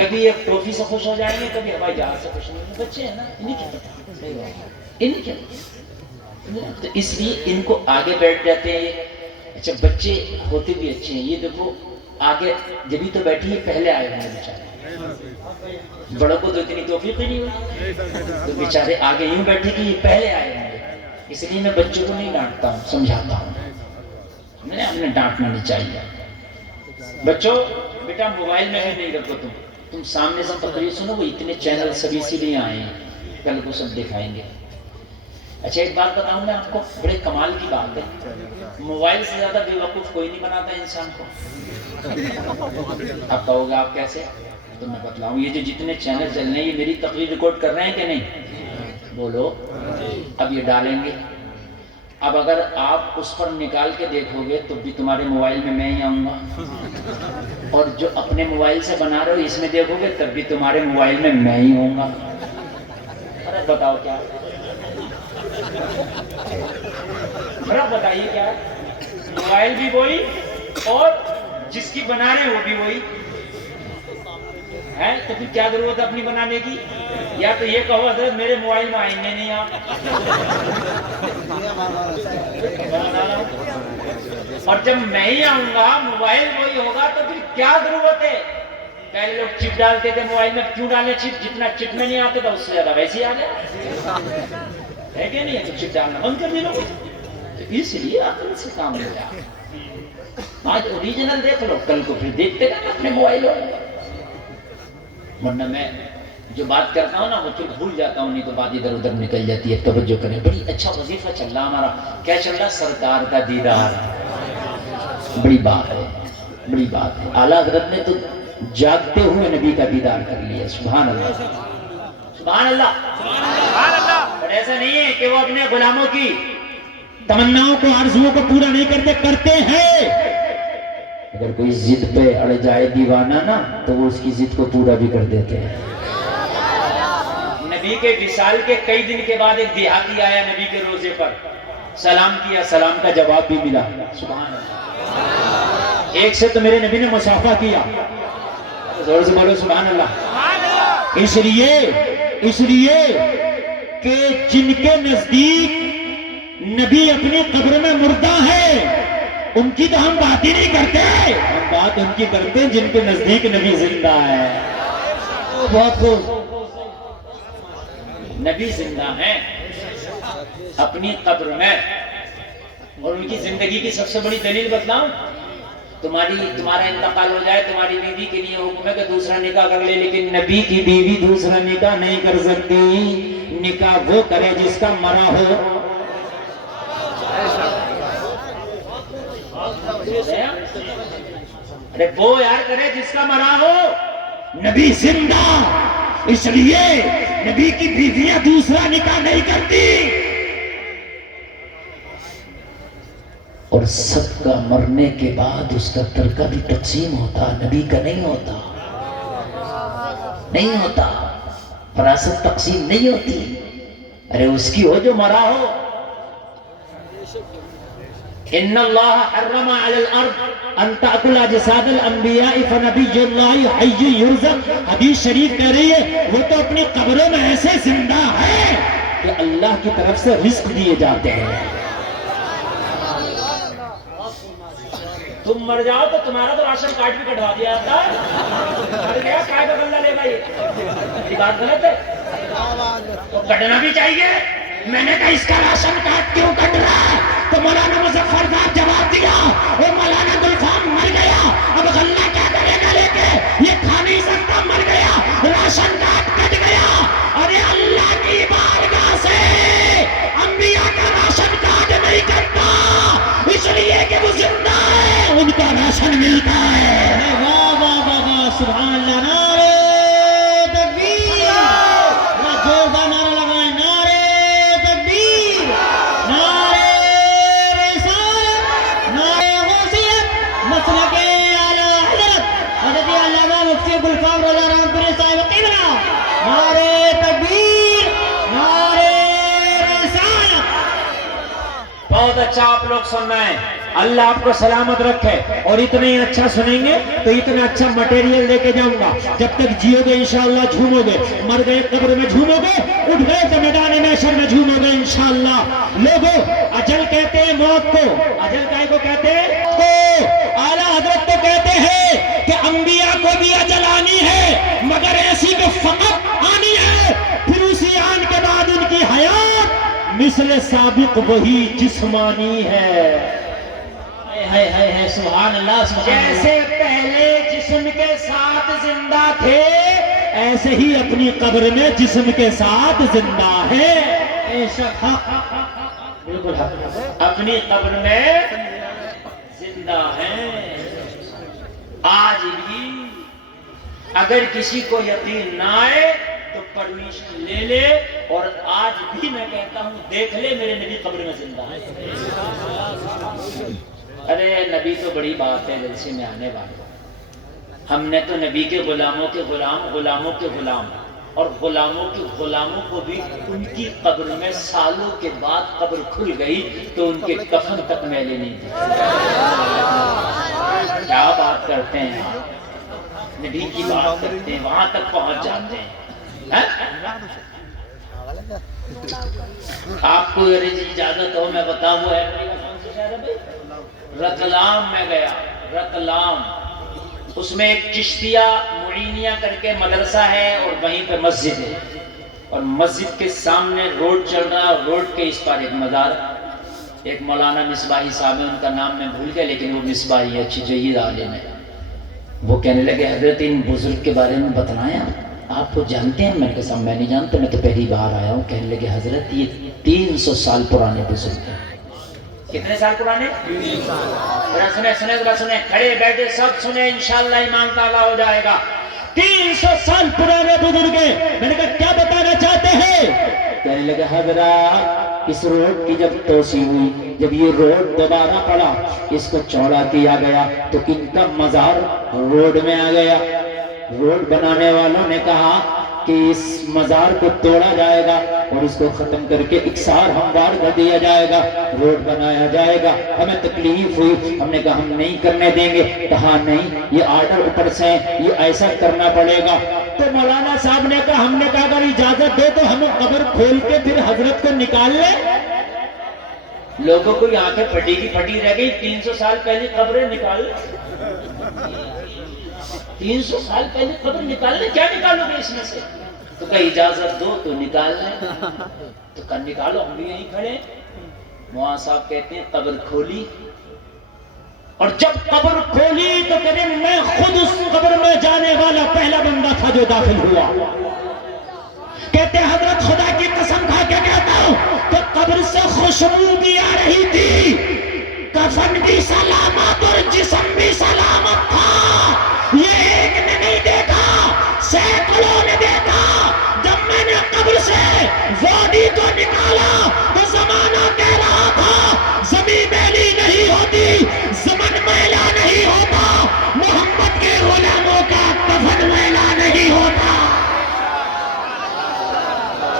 کبھی ایک ٹرافی سے خوش ہو جائیں گے، کبھی ہوائی جہاز سے خوش ہوں گے. بچے ہیں نا، انہیں کیا پتا، انہیں کیا پتا. تو اس لیے ان کو آگے بیٹھ جاتے ہیں. اچھا بچے ہوتے بھی اچھے ہیں. یہ دیکھو آگے جبھی تو بیٹھی ہے، پہلے آئے ہوئے بیچارے. بڑوں کو تو اتنی توفیق ہی نہیں ہوئی، تو بیچارے آگے یوں بیٹھے کہ یہ پہلے آئے ہوں گے. اس لیے میں بچوں کو نہیں ڈانٹتا ہوں، سمجھاتا ہوں. ہمیں ڈانٹنا نہیں چاہیے. بچوں بیٹا موبائل میں بھی نہیں رکھو. تم سامنے سے تقریر سنو. وہ اتنے چینل سبھی اسی لیے آئے ہیں، کل کو سب دکھائیں گے. اچھا ایک بات بتاؤں میں آپ کو، بڑے کمال کی بات ہے. موبائل سے زیادہ بے وقوف کوئی نہیں بناتا انسان کو. آپ کہو گے آپ کیسے؟ تو میں بتلاؤں. یہ جو جتنے چینل چل رہے ہیں، یہ میری تقریر ریکارڈ کر رہے ہیں کہ نہیں؟ بولو. اب یہ ڈالیں گے. اب اگر آپ اس پر نکال کے دیکھو گے تو بھی تمہارے موبائل میں ہی آؤں گا، اور جو اپنے موبائل سے بنا رہے ہو اس میں دیکھو گے تب بھی تمہارے موبائل میں ہی ہوں گا. ارے بتاؤ کیا، ذرا بتائیے کیا. موبائل بھی وہی اور جس کی بنا رہے ہیں وہ بھی وہی ہے. تو پھر کیا ضرورت ہے اپنی بنانے کی؟ یا تو یہ کہو حضرت میرے موبائل میں آئیں گے نہیں آپ. اور جب میں ہی آؤں گا موبائل وہی ہوگا تو پھر کیا ضرورت ہے؟ پہلے لوگ چپ ڈالتے تھے موبائل میں. کیوں ڈالے چپ؟ جتنا چپ میں نہیں آتے تھا اس سے زیادہ ویسے ہی آ گیا ہے کہ نہیں ہے. تو چپ ڈالنا بند کر دے لو. تو اس لیے عقل سے کام لیا. آج اوریجنل دیکھ لو، کل کو پھر دیکھتے رہنا اپنے موبائل ہو. ورنہ میں جو بات کرتا ہوں نا وہ پھر بھول جاتا ہوں، نہیں تو بات ادھر ادھر نکل جاتی ہے. توجہ کریں. بڑی اچھا وظیفہ چل رہا ہمارا. کیا چل رہا؟ سرکار کا دیدار. بڑی بات ہے، بڑی بات ہے. اعلیٰ حضرت نے تو جاگتے ہوئے نبی کا دیدار کر لیا. سبحان اللہ، سبحان اللہ، سبحان اللہ. اور ایسا نہیں ہے کہ وہ اپنے غلاموں کی تمناؤں کو، آرزوؤں کو پورا نہیں کرتے ہیں. اگر کوئی ضد پہ اڑ جائے دیوانہ نا تو وہ اس کی ضد کو پورا بھی کر دیتے ہیں. نبی کے وصال کے کئی دن کے بعد ایک دیہاتی آیا نبی کے روزے پر، سلام کیا، سلام کا جواب بھی ملا. سبحان اللہ. ایک سے تو میرے نبی نے مصافحہ کیا. زور سے بولو سبحان اللہ. اس لیے کہ جن کے نزدیک نبی اپنی قبر میں مردہ ہے ان کی تو ہم بات ہی نہیں کرتے. ہم بات ان کی کرتے جن کے نزدیک نبی زندہ ہے. بہت خوب. نبی زندہ ہیں اپنی قبر میں. اور ان کی زندگی کی سب سے بڑی دلیل بتلاؤں. تمہارا انتقال ہو جائے، تمہاری بیوی کے لیے حکم ہے کہ دوسرا نکاح کر لے، لیکن نبی کی بیوی دوسرا نکاح نہیں کر سکتی. نکاح وہ کرے جس کا مرا ہو. ارے وہ یار کرے جس کا مرا ہو. نبی زندہ، اس لیے نبی کی بیویاں دوسرا نکاح نہیں کرتی. اور سب کا مرنے کے بعد اس کا ترکہ بھی تقسیم ہوتا، نبی کا نہیں ہوتا. نہیں ہوتا. وراثت تقسیم نہیں ہوتی. ارے اس کی ہو جو مرا ہو. ان اللہ حرم علی الارض ان تأکل اجساد الانبیاء فنبی اللہ حی یرزق. حدیث شریف کہہ رہی ہے وہ تو اپنی قبروں میں ایسے زندہ ہے کہ اللہ کی طرف سے رزق دیے جاتے ہیں. تم مر جاؤ تو تمہارا تو راشن کارڈ بھی کٹوا دیا جاتا ہے. مر گیا کائے کا بندہ لے گا. یہ بات غلط ہے. تو کٹنا بھی چاہیے. میں نے کہا اس کا راشن کارڈ کیوں کٹ رہا ہے؟ تو مولانا مظفر صاحب جواب دیا وہ مولانا گلفام مر گیا، اب غلہ کیا کرے گا لے کے؟ یہ کھا نہیں سکتا، مر گیا، راشن کارڈ کٹ گیا. ارے اللہ کی بارگاہ سے انبیاء کا راشن کارڈ نہیں کٹتا، اس لیے کہ وہ زندہ ہے، ان کا راشن ملتا ہے. واہ واہ واہ واہ، سبحان اللہ. نعرہ تکبیر. زوردار نعرہ لگائیں. نعرہ تکبیر، نعرہ رسالت، نعرہ غوثیت. مسلک اعلیٰ حضرت علامہ مفتی گلفام رضا رحمت اللہ صاحب قبلہ. نعرہ تکبیر، نعرہ رسالت. بہت اچھا آپ لوگ سن رہے ہیں. اللہ آپ کو سلامت رکھے، اور اتنا ہی اچھا سنیں گے تو اتنا اچھا مٹیریل لے کے جاؤں گا. جب تک جیو گے انشاءاللہ جھومو گے، مر گئے قبر میں جھومو گے، اٹھ گئے تو میدان محشر میں جھومو گے انشاءاللہ. لوگوں، اجل کہتے ہیں موت کو، اجل کائے کو کہتے ہیں کو. اعلیٰ حضرت تو کہتے ہیں کہ انبیاء کو بھی اجل آنی ہے، مگر ایسی کہ فقط آنی ہے، پھر اسی آن کے بعد ان کی حیات مثل سابق وہی جسمانی ہے. سبحان اللہ سبحان اللہ. جیسے پہلے جسم کے ساتھ زندہ تھے، ایسے ہی اپنی قبر میں جسم کے ساتھ زندہ ہے. بے شک حق، بالکل حق. اپنی قبر میں زندہ ہیں. آج بھی اگر کسی کو یقین نہ آئے تو پرمیشن لے لے، اور آج بھی میں کہتا ہوں دیکھ لے میرے نبی قبر میں زندہ ہے. ارے نبی تو بڑی بات ہے جلسے میں آنے والے. ہم نے تو نبی کے غلاموں کے غلام، غلاموں کے غلام، اور غلاموں کے غلاموں کو بھی ان کی قبر میں سالوں کے بعد قبر کھل گئی تو ان کے کفن تک میلے نہیں تھے. کیا بات کرتے ہیں آپ، نبی کی بات کرتے ہیں، وہاں تک پہنچ جاتے ہیں. آپ کو اجازت ہو میں بتاؤں ہے کون سے شہر ہے بھائی؟ رتلام میں گیا. رتلام، اس میں ایک چشتیہ معینیہ کر کے مدرسہ ہے، اور وہیں پہ مسجد ہے، اور مسجد کے سامنے روڈ چل رہا، روڈ کے اس پار ایک مزار. ایک مولانا مصباحی صاحب ہے، ان کا نام میں بھول گیا لیکن وہ مصباحی ہے، اچھی جید عالم ہے. وہ کہنے لگے حضرت ان بزرگ کے بارے میں بتلائیں، آپ کو جانتے ہیں؟ میں نے کہا میں نہیں جانتا، میں تو پہلی بار آیا ہوں. کہنے لگے حضرت یہ 300 سال پرانے بزرگ ہیں. کتنے سال پرانے؟ 300 سال. سنیں کھڑے بیٹھے سب سنیں، انشاءاللہ ایمان تازہ ہو جائے گا. 300 سال پرانے بزرگ ہیں. میں نے کہا کیا بتانا چاہتے ہیں؟ کہنے لگے حضرات اس روڈ کی جب توسیع ہوئی، جب یہ روڈ دوبارہ پڑا، اس کو چوڑا کیا گیا تو ان کا مزار روڈ میں آ گیا. روڈ بنانے والوں نے کہا کہ اس مزار کو توڑا جائے گا اور اس کو ختم کر کے اکسار ہموار کر دیا جائے گا، روڈ بنایا جائے گا. ہمیں تکلیف ہوئی، ہم نے کہا ہم نہیں کرنے دیں گے. کہا نہیں، یہ آرڈر اوپر سے ہے، یہ ایسا کرنا پڑے گا. تو مولانا صاحب نے کہا، ہم نے کہا اگر اجازت دے تو ہم قبر کھول کے پھر حضرت کو نکال لیں. لوگوں کو آنکھیں پھٹی کی پھٹی رہ گئی. 300 سال پہلے قبریں نکال لیں، 300 سال پہلے قبر نکال لیں، کیا نکالو گے اس میں سے؟ تو کہا اجازت دو تو نکال لیں. تو کہا نکالو، ہم بھی یہیں کھڑے. مولانا صاحب کہتے ہیں قبر کھولی، اور جب قبر کھولی تو کہتے ہیں میں خود اس قبر میں جانے والا پہلا بندہ تھا جو داخل ہوا. کہتے ہیں حضرت خدا کی قسم کھا کے کہتا ہوں کہ قبر سے خوشبو بھی آ رہی تھی، کفن بھی سلامت اور جسم بھی سلامت تھا. یہ ایک نے نہیں دیکھا، سینکڑوں نے دیکھا. جب میں نے قبر سے وادی کو نکالا تو زمانہ کہہ رہا تھا زمین میلی نہیں ہوتی، زمن میلا نہیں ہوتا، محمد کے غلاموں کا کفن میلا نہیں ہوتا.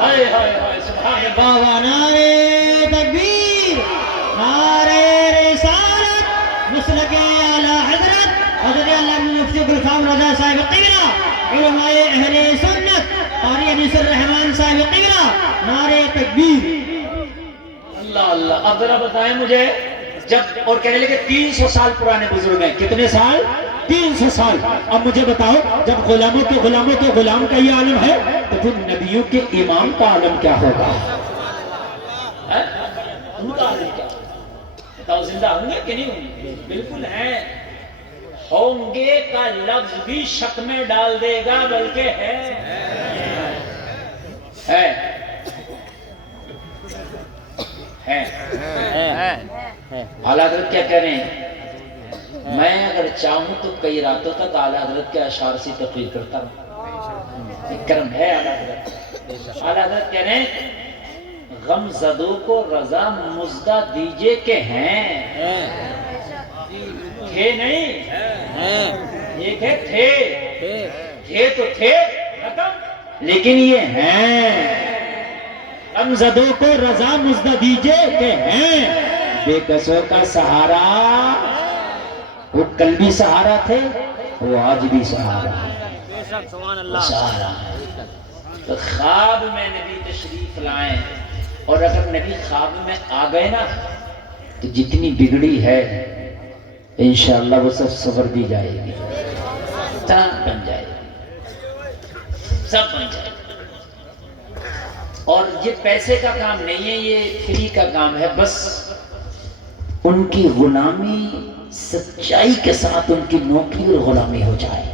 ہائے ہائے ہائے سبحان بابا نعرے تکبیر، نعرے رسالت، مسلک اعلیٰ حضرت حضرت علامہ مفتی گلفام رضا صاحب قبلہ، علماء اہل سنت قاری انیس الرحمن صاحب قبلہ، نعرے تکبیر. اللہ اللہ. اب ذرا بتائیں مجھے، جب اور کہنے لگے 300 سال پرانے بزرگ ہیں. کتنے سال؟ 300 سال. اب مجھے بتاؤ جب غلاموں کے غلام کا یہ عالم ہے تو پھر نبیوں کے امام کا عالم کیا ہوگا؟ ان کا عالم کیا ہوگا؟ بتاؤ زندہ ہوں گے کہ نہیں ہوں گے؟ بالکل ہیں. ہوں گے کا لفظ بھی شک میں ڈال دے گا، بلکہ ہے. اعلیٰ حضرت کیا کہہ رہے ہیں؟ میں اگر چاہوں تو کئی راتوں تک اعلیٰ حضرت کے اشعار سے تقریر کرتا ہوں. ایک کرم ہے اعلیٰ حضرت. اعلیٰ حضرت کہہ رہے ہیں غم زدوں کو رضا مزدہ دیجئے کہ ہیں. تھے نہیں، ایک ہے تھے تو تھے لیکن یہ ہیں. غم زدوں کو رضا مزدہ دیجئے کہ ہیں. بے کسوں کا سہارا، وہ کل بھی سہارا تھے، وہ آج بھی سہارا ہے، وہ سہارا ہے۔ تو خواب میں نبی تشریف لائیں، اور اگر نبی خواب میں آ گئے نا تو جتنی بگڑی ہے انشاءاللہ وہ سب سنور بھی جائے گی، سب بن جائے گی، سب بن جائے گی۔ اور یہ پیسے کا کام نہیں ہے، یہ فری کا کام ہے، بس ان کی غلامی سچائی کے ساتھ ان کی نوکری اور غلامی ہو جائے۔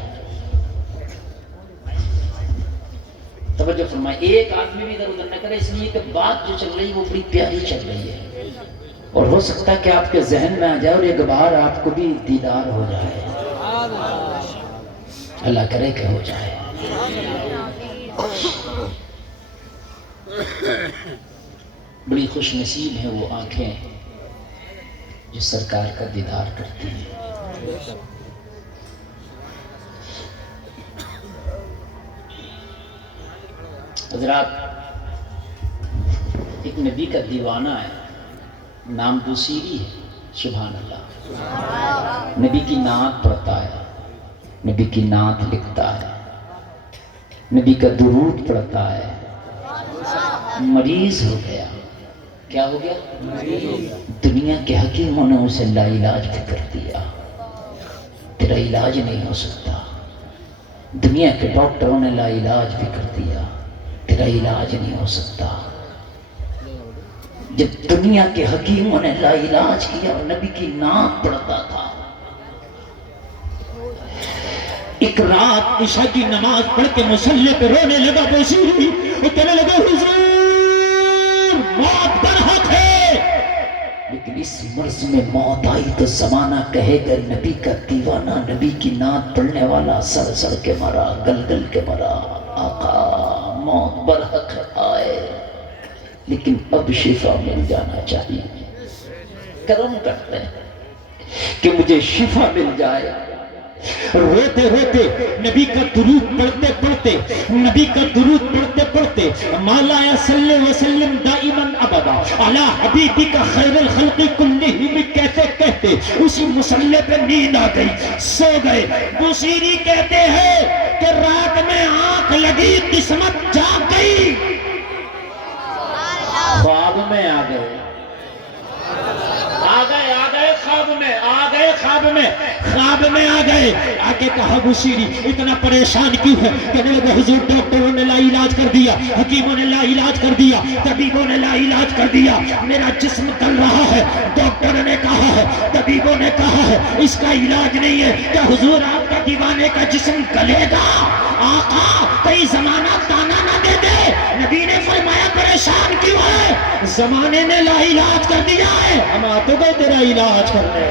توجہ فرمائے، ایک آدمی بھی ادھر ادھر نہ کرے، اس لیے کہ بات جو چل رہی ہے وہ بڑی پیاری چل رہی ہے، اور ہو سکتا ہے کہ آپ کے ذہن میں آ جائے اور ایک بار آپ کو بھی دیدار ہو جائے، اللہ کرے کہ ہو جائے۔ بڑی خوش نصیب ہیں وہ آنکھیں جو سرکار کا دیدار کرتی ہیں۔ حضرات، ایک نبی کا دیوانہ ہے، نام بوسیری ہے، سبحان اللہ، نبی کی نعت پڑھتا ہے، نبی کی نعت لکھتا ہے، نبی کا درود پڑھتا ہے، مریض ہو گیا، کیا ہو گیا؟ دنیا کے حکیموں نے اسے لا علاج بھی کر دیا، تیرا علاج نہیں ہو سکتا، دنیا کے ڈاکٹروں نے لا علاج بھی کر دیا، تیرا علاج نہیں ہو سکتا۔ جب دنیا کے حکیموں نے لا علاج کیا اور نبی کی نعت پڑھتا تھا، ایک رات عشاء کی نماز پڑھ کے مصلی پہ رونے لگا بوسیری، وہ کہنے لگا حضور موت برحق ہے، لیکن اس مرض میں موت آئی تو زمانہ کہے گا نبی کا دیوانہ، نبی کی نعت پڑھنے والا سڑ سڑ کے مرا، گل گل کے مرا، آقا موت برحق آئے لیکن اب شفا مل جانا چاہیے، کرم کرتے ہیں کہ مجھے شفا مل جائے۔ روتے روتے نبی کا درود پڑھتے پڑھتے، نبی کا درود پڑھتے پڑھتے، مولا صلی وسلم دائما ابدا علی حبیبک خیر الخلق کلہم کہتے کہتے اسی مصلی پہ نیند آ گئی، سو گئے۔ بوسیری کہتے ہیں کہ رات میں آنکھ لگی قسمت جاگ گئی، خواب میں آ گئے، آ گئے خواب میں، آ گئے خواب میں، خواب میں آ گئے۔ آگے کہا بوسیری اتنا پریشان کیوں ہے؟ کہنے لگا حضور ڈاکٹروں نے لا علاج کر دیا، حکیموں نے لا علاج کر دیا، طبیبوں نے لا علاج کر دیا، میرا جسم گل رہا ہے، ڈاکٹر نے کہا ہے، طبیبوں نے کہا ہے اس کا علاج نہیں ہے، کیا حضور آپ کا دیوانے کا جسم گلے گا؟ آقا کئی زمانہ تانا نہ دے دے۔ نبی نے فرمایا پریشان کیوں ہے؟ زمانے نے لا علاج کر دیا ہے، ہم آتے گئے تیرا علاج کرنے،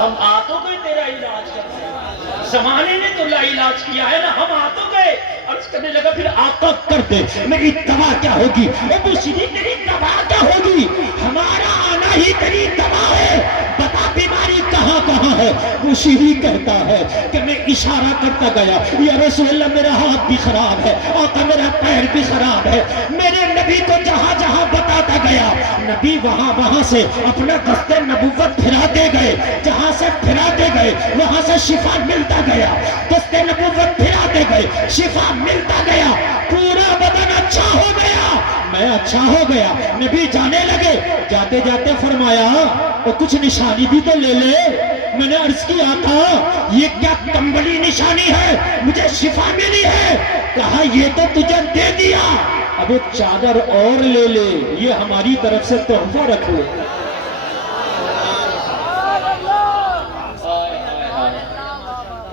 ہم آتوں گئے تیرا علاج کرنے، زمانے نے تو لا علاج کیا ہے نا، ہم آتوں گئے۔ عرض کرنے لگا پھر آقا کر دے، میری دوا کیا ہوگی؟ ابو سیدھی تیری دوا کیا ہوگی؟ ہمارا آنا ہی تیری دوا ہے، بتا بیماری کہاں کہاں ہے؟ وہ شیری کہتا ہے کہ میں اشارہ کرتا گیا، یا رسول اللہ میرا ہاتھ بھی خراب ہے، آقا میرا پیر بھی خراب ہے، میرے نبی کو جہاں جہاں بتاتا گیا، نبی وہاں سے اپنا دست نبوت پھراتے گئے، جہاں سے پھراتے گئے وہاں سے شفا ملتا گیا، دست نبوت پھراتے گئے، شفا ملتا گیا، پورا بدن اچھا ہو گیا، میں اچھا ہو گیا۔ نبی جانے لگے، جاتے جاتے فرمایا اور کچھ نشانی بھی تو لے لے۔ میں نے عرض کی آقا یہ کیا کمبلی نشانی ہے، مجھے شفا ملی ہے؟ کہا یہ تو تجھے دے دیا، اب ایک چادر اور لے لے، یہ ہماری طرف سے تحفہ رکھ لے۔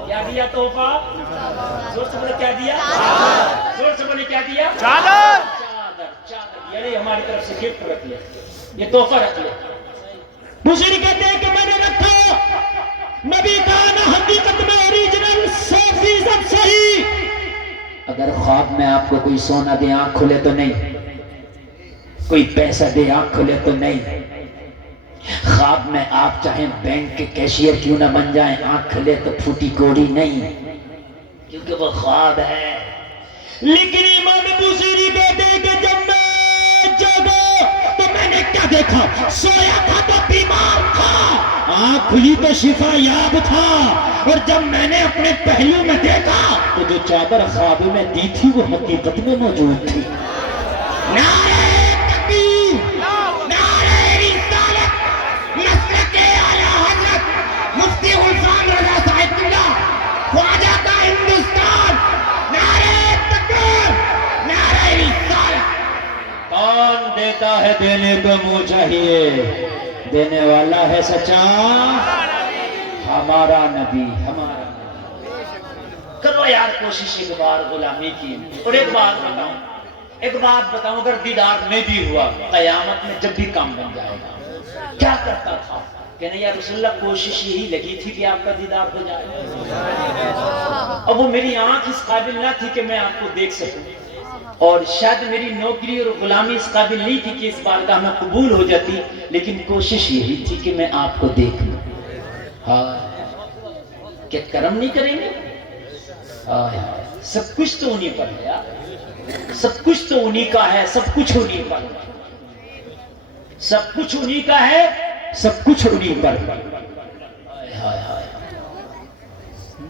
کیا دیا تحفہ؟ زور سے بولے کیا دیا؟ زور سے بولے کیا دیا؟ چادر، چادر، یہ ہماری طرف سے گفٹ رکھ لے، یہ تحفہ رکھ لے۔ بزرگ کہتے ہیں کہ میں نے رکھا، نبی کا نا حقیقت میں اوریجنل 100% صحیح۔ اگر خواب میں آپ کو کوئی سونا دے آنکھ کھلے تو نہیں، کوئی پیسہ دے آنکھ کھلے تو نہیں، خواب میں آپ چاہیں بینک کے کیشیئر کیوں نہ بن جائیں، آنکھ کھلے تو پھوٹی کوڑی نہیں، کیونکہ وہ خواب ہے۔ لیکن امام بوسیری کہتے ہیں کہ جب میں جاگا دیکھا، سویا تھا تو بیمار تھا، آنکھ کھلی تو شفا یاب تھا، اور جب میں نے اپنے پہلو میں دیکھا تو جو چادر خواب میں دی تھی وہ حقیقت میں موجود تھی۔ نعرہ تکبیر، نعرہ رسالت، مسلک اعلیٰ حضرت مفتی غلام رضا صاحب قبلہ، خواجہ کا ہندوستان، نعرہ تکبیر، نعرہ رسالت۔ کون دیتا ہے دینے کو منہ چاہیے، دینے والا ہے سچا ہمارا نبی، ہمارا نبی۔ کرو یار کوشش ایک بار غلامی کی۔ اور ایک بات بتاؤں، اگر دیدار میں بھی ہوا قیامت میں جب بھی کام بن جائے گا، کیا کرتا تھا؟ کہ نہیں یا رسول اللہ کوشش یہی لگی تھی کہ آپ کا دیدار ہو جائے، اب وہ میری آنکھ اس قابل نہ تھی کہ میں آپ کو دیکھ سکوں، اور شاید میری نوکری اور غلامی اس قابل نہیں تھی کہ اس بارگاہ میں قبول ہو جاتی، لیکن کوشش یہی تھی کہ میں آپ کو دیکھ لوں۔ ہاں کیا کرم نہیں کریں گے؟ سب کچھ تو انہی پر ہے یار، سب کچھ تو انہی کا ہے، سب کچھ انہی پر، سب کچھ انہی کا ہے، سب کچھ انہی پر۔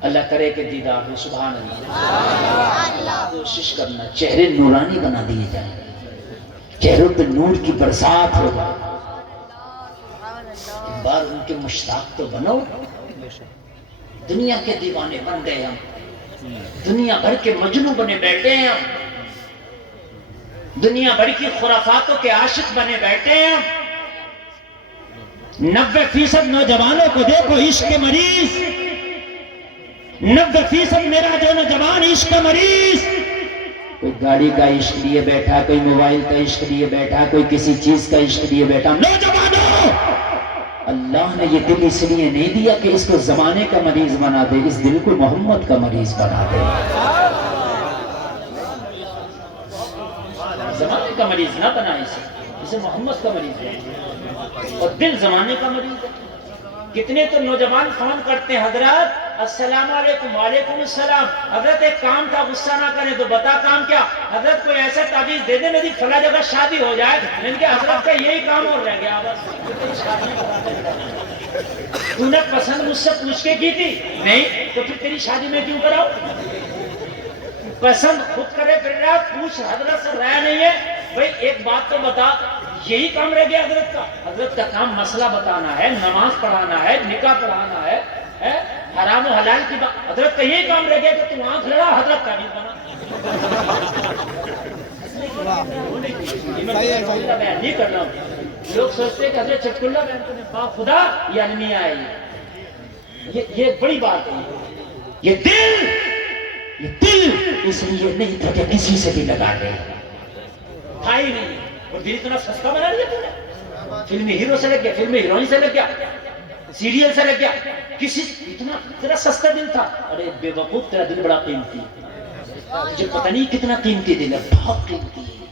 اللہ کرے کہ دیدار ہو، سبحان اللہ۔ کوشش کرنا چہرے نورانی بنا دیے جائیں، چہروں پہ نور کی برسات ہو جائے، ایک بار ان کے مشتاق تو بنو۔ دنیا کے دیوانے بن گئے ہم، دنیا بھر کے مجنوں بنے بیٹھے ہیں ہم، دنیا بھر کی خرافاتوں کے عاشق بنے بیٹھے ہیں ہم۔ 90% نوجوانوں کو دیکھو عشق کے مریض، 90% میرا جو نوجوان عشق کا مریض، کوئی گاڑی کا عشق لیے بیٹھا، کوئی موبائل کا عشق لیے بیٹھا، کوئی کسی چیز کا عشق لیے بیٹھا۔ نوجوانوں، اللہ نے یہ دل اس لیے نہیں دیا کہ اس کو زمانے کا مریض بنا دے، اس دل کو محمد کا مریض بنا دے۔ زمانے کا مریض نہ بنا اسے محمد کا مریض بنا، اور دل زمانے کا مریض ہے۔ کتنے تو نوجوان فون کرتے ہیں، حضرت السلام علیکم، وعلیکم السلام، حضرت ایک کام تھا، غصہ نہ کریں تو بتا کام کیا؟ حضرت کوئی ایسا تعویذ دے دے میری فلاں جگہ شادی ہو جائے۔ میں نے کہا حضرت کا یہی کام اور رہ گیا، بس تو نے پسند مجھ سے پوچھ کے کی تھی؟ نہیں، تو پھر تیری شادی میں کیوں کراؤ؟ پسند خود کرے پھر رہا، پوچھ حضرت سے رہا نہیں ہے، بھئی ایک بات تو بتا، یہی کام رہ گیا حضرت کا؟ حضرت کا کام مسئلہ بتانا ہے، نماز پڑھانا ہے، نکاح پڑھانا ہے، حرام و حلال کی بات، حضرت کا یہی کام رہ گیا کہ تم آنکھ لڑا حضرت کا نہیں بنا۔ بیان نہیں کر رہا ہوں، لوگ سوچتے ہیں کہ حضرت چٹکلہ بیان کرنے، با خدا یہ المیہ ہے، یہ بڑی بات ہے۔ یہ دل اس لیے نہیں تھا کہ کسی سے بھی لگا لے، تھا ہی نہیں، اور دل اتنا سستا بنا لیا تم نے، فلمی ہیرو سے لگ گیا، فلمی ہیروئن سے لگ گیا، سیریل سے لگ گیا، کسی اتنا تیرا سستا دل تھا۔ ارے بے وقوف، تیرا دل بڑا قیمتی ہے، تجھے پتہ نہیں کتنا قیمتی دل ہے، بہت قیمتی ہے۔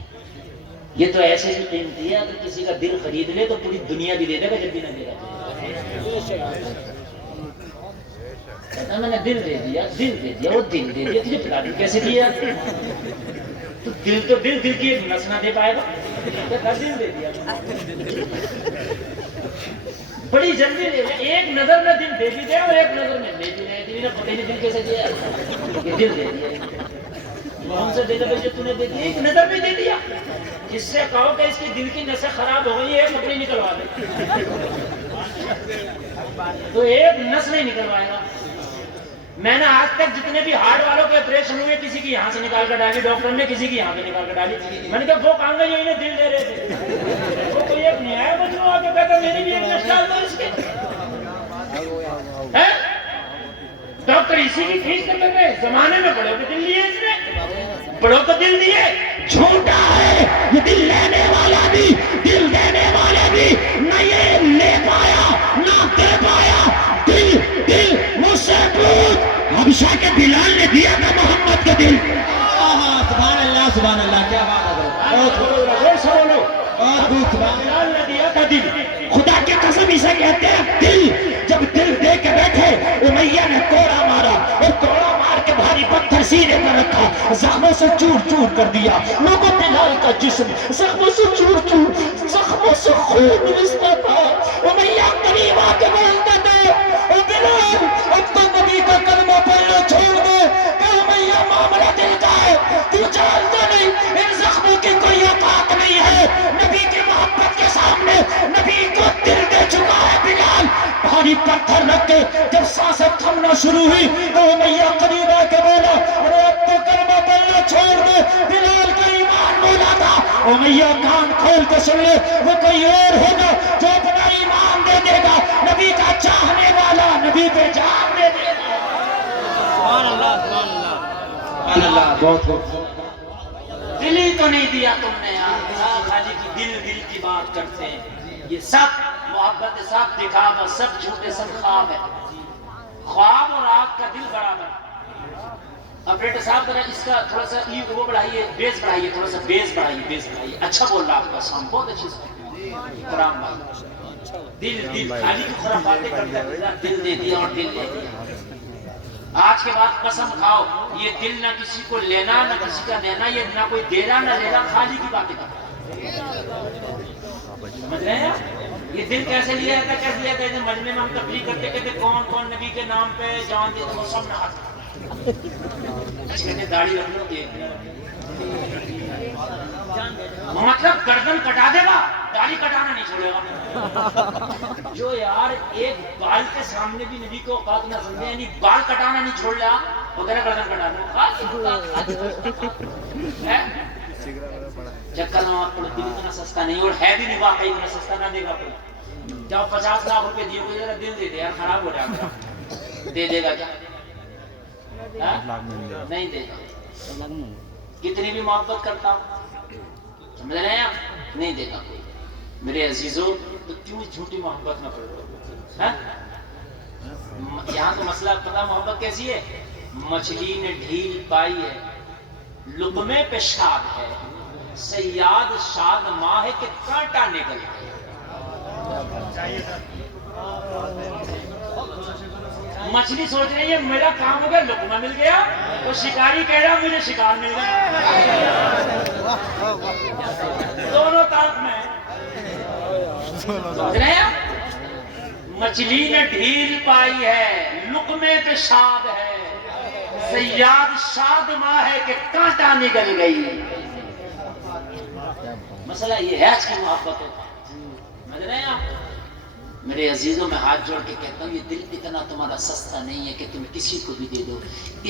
یہ تو ایسے بھی قیمتی ہے، اگر کسی کا دل خرید لے تو پوری دنیا بھی دے دے گا جب بھی نہ دے گا۔ میں نے دل دے دیا، وہ دل دے دیا، تجھے پتا نہیں کیسے دیا؟ تو دل کی ایک نس نہ دے پائے گا، دل دے دیا بڑی جلدی دے دیا، ایک نظر میں دل دے بھی دیا اور ایک نظر میں لے بھی دیا، نے پتہ نہیں دل کیسے دیا، یہ دل دے دیا، ہم سے دے دیا، تو نے دے دیا، ایک نظر میں دے دیا۔ جس سے کہو کہ اس کی دل کی نسیں خراب ہو گئی، ایک کپڑی نکلوا دے، تو ایک نس نہیں نکلوائے گا۔ میں نے آج تک جتنے بھی ہارٹ والوں کے آپریشن ہوئے، کسی کی یہاں سے نکال کر ڈالی ڈاکٹر نے، کسی کی یہاں پہ نکال کر ڈالی، میں نے کہا وہ کہاں گئے، انہیں دل دے رہے تھے، وہ کوئی ایک نہیں آیا مجھے آ کے کہتا میری بھی ایک نس ڈال دو اس کے، ڈاکٹر اسی کی فیس کر رہے، زمانے میں بڑوں کو دل لیے اس نے، بڑوں کو دل دیے، جھوٹا ہے یہ دل لینے والا بھی، دل دینے والے بھی نہ یہ لے پایا نہ دے پایا۔ دل مجھ سے پوچھ، حبشہ کے بلال نے دیا تھا محمد کا دل۔ سبحان اللہ، سبحان اللہ، کیا بات ہے، بلال نے دیا تھا دل۔ خدا کی قسم اسے کہتے ہیں دل۔ جب دل دے کے بیٹھے امیہ نے کوڑا مارا، اور کوڑا مار کے بھاری پتھر سینے پر رکھا، زخموں سے چور چور کر دیا، لوگوں بلال کا جسم زخموں سے چور چور، زخموں سے خون رستا تھا۔ امیہ قریب آ کے بولتے تھے او بلال اب تو نبی کا کلمہ پڑھنا چھوڑ دے، کہ امیہ معاملہ دل کا ہے، تو جانتا نہیں ان زخموں کی کوئی اوقات نہیں ہے، نبی کی محبت کے سامنے نبی کو دل دے چکا ہے بلال۔ بھاری پتھر رکھ کے جب سانسیں تھمنا شروع ہوئی تو امیہ قریب آ کے بولا ارے اب تو کلمہ پڑھنا چھوڑ دے، بلال کا ایمان بولا تھا۔ امیہ کان کھول کے سن لے، وہ کوئی اور ہوگا جو اپنا ایمان دے دے گا، نبی کا چاہنے والا نبی پہ جان دے دے گا۔ سبحان اللہ سبحان اللہ سبحان اللہ، بہت بہت دل ہی تو نہیں دیا تم نے یار، خالی کی دل دل کی بات کرتے ہیں، یہ سب محبت سب دکھاوا، سب جھوٹے، سب خواب ہے، خواب اور آگ کا دل برابر۔ آپریٹر صاحب ذرا اس کا تھوڑا سا وہ بڑھائیے، بیس بڑھائیے، تھوڑا سا بیس بڑھائیے، بیس بڑھائیے، اچھا بول رہا آپ کا ساؤنڈ بہت اچھی سے کرام بھائی۔ دل دل خالی کی طرف باتیں کرتا ہے، دل دے دیا اور دل دے دیا۔ آج کے بعد قسم کھاؤ یہ دل نہ کسی کو لینا نہ کسی کا دینا، یہ نہ کوئی دینا نہ لینا، خالی کی باتیں کرتا۔ سمجھ رہے ہیں یہ دل کیسے لیا جاتا ہے، کیسے لیا جاتا ہے؟ مجمع میں ہم تقریر کرتے کہتے کون کون نبی کے نام پہ جان دے تو وہ سب نہ آتا، کہتے داڑھی رکھ لو دیکھ مطلب گردن کٹا دے گا، داڑھی کٹانا نہیں چھوڑے گا۔ جو یار ایک بال کے سامنے بھی نبی کو اوقات نہ سمجھے، یعنی بال کٹانا نہیں چھوڑ لیا وغیرہ گردن کٹا دے۔ چکر میں آپ کو دل اتنا سستا نہیں، اور ہے بھی نہیں واقعی اتنا سستا، نہ دے گا کوئی۔ جب 50 لاکھ روپے دیے کوئی ذرا دل دے دے یار، خراب ہو جائے گا، دے دے گا کیا؟ نہیں دے گا، کتنی بھی محبت کرتا ہوں، سمجھ رہے ہیں آپ؟ نہیں دے گا کوئی۔ میرے عزیزوں تو کیوں جھوٹی محبت نہ کرو؟ یہاں تو مسئلہ پتہ محبت کیسی ہے؟ مچھلی نے ڈھیل پائی ہے، لقمے پہ شاد ہے، سیاد شاد ماں ہے کہ کانٹا نکل گیا۔ مچھلی سوچ رہی ہے میرا کام ہو گیا، لقمہ مل گیا، وہ شکاری کہہ رہا مجھے شکار مل گیا، دونوں طرف میں سمجھ رہے ہیں؟ مچھلی نے ڈھیل پائی ہے، لقمے پہ شاد ہے، سیاد شاد ماں ہے کہ کانٹا نکل گئی۔ مسئلہ یہ ہے آج کی محبت ہے، سمجھ رہے ہیں آپ؟ میرے عزیزوں میں ہاتھ جوڑ کے کہتا ہوں یہ دل اتنا تمہارا سستا نہیں ہے کہ تم کسی کو بھی دے دو۔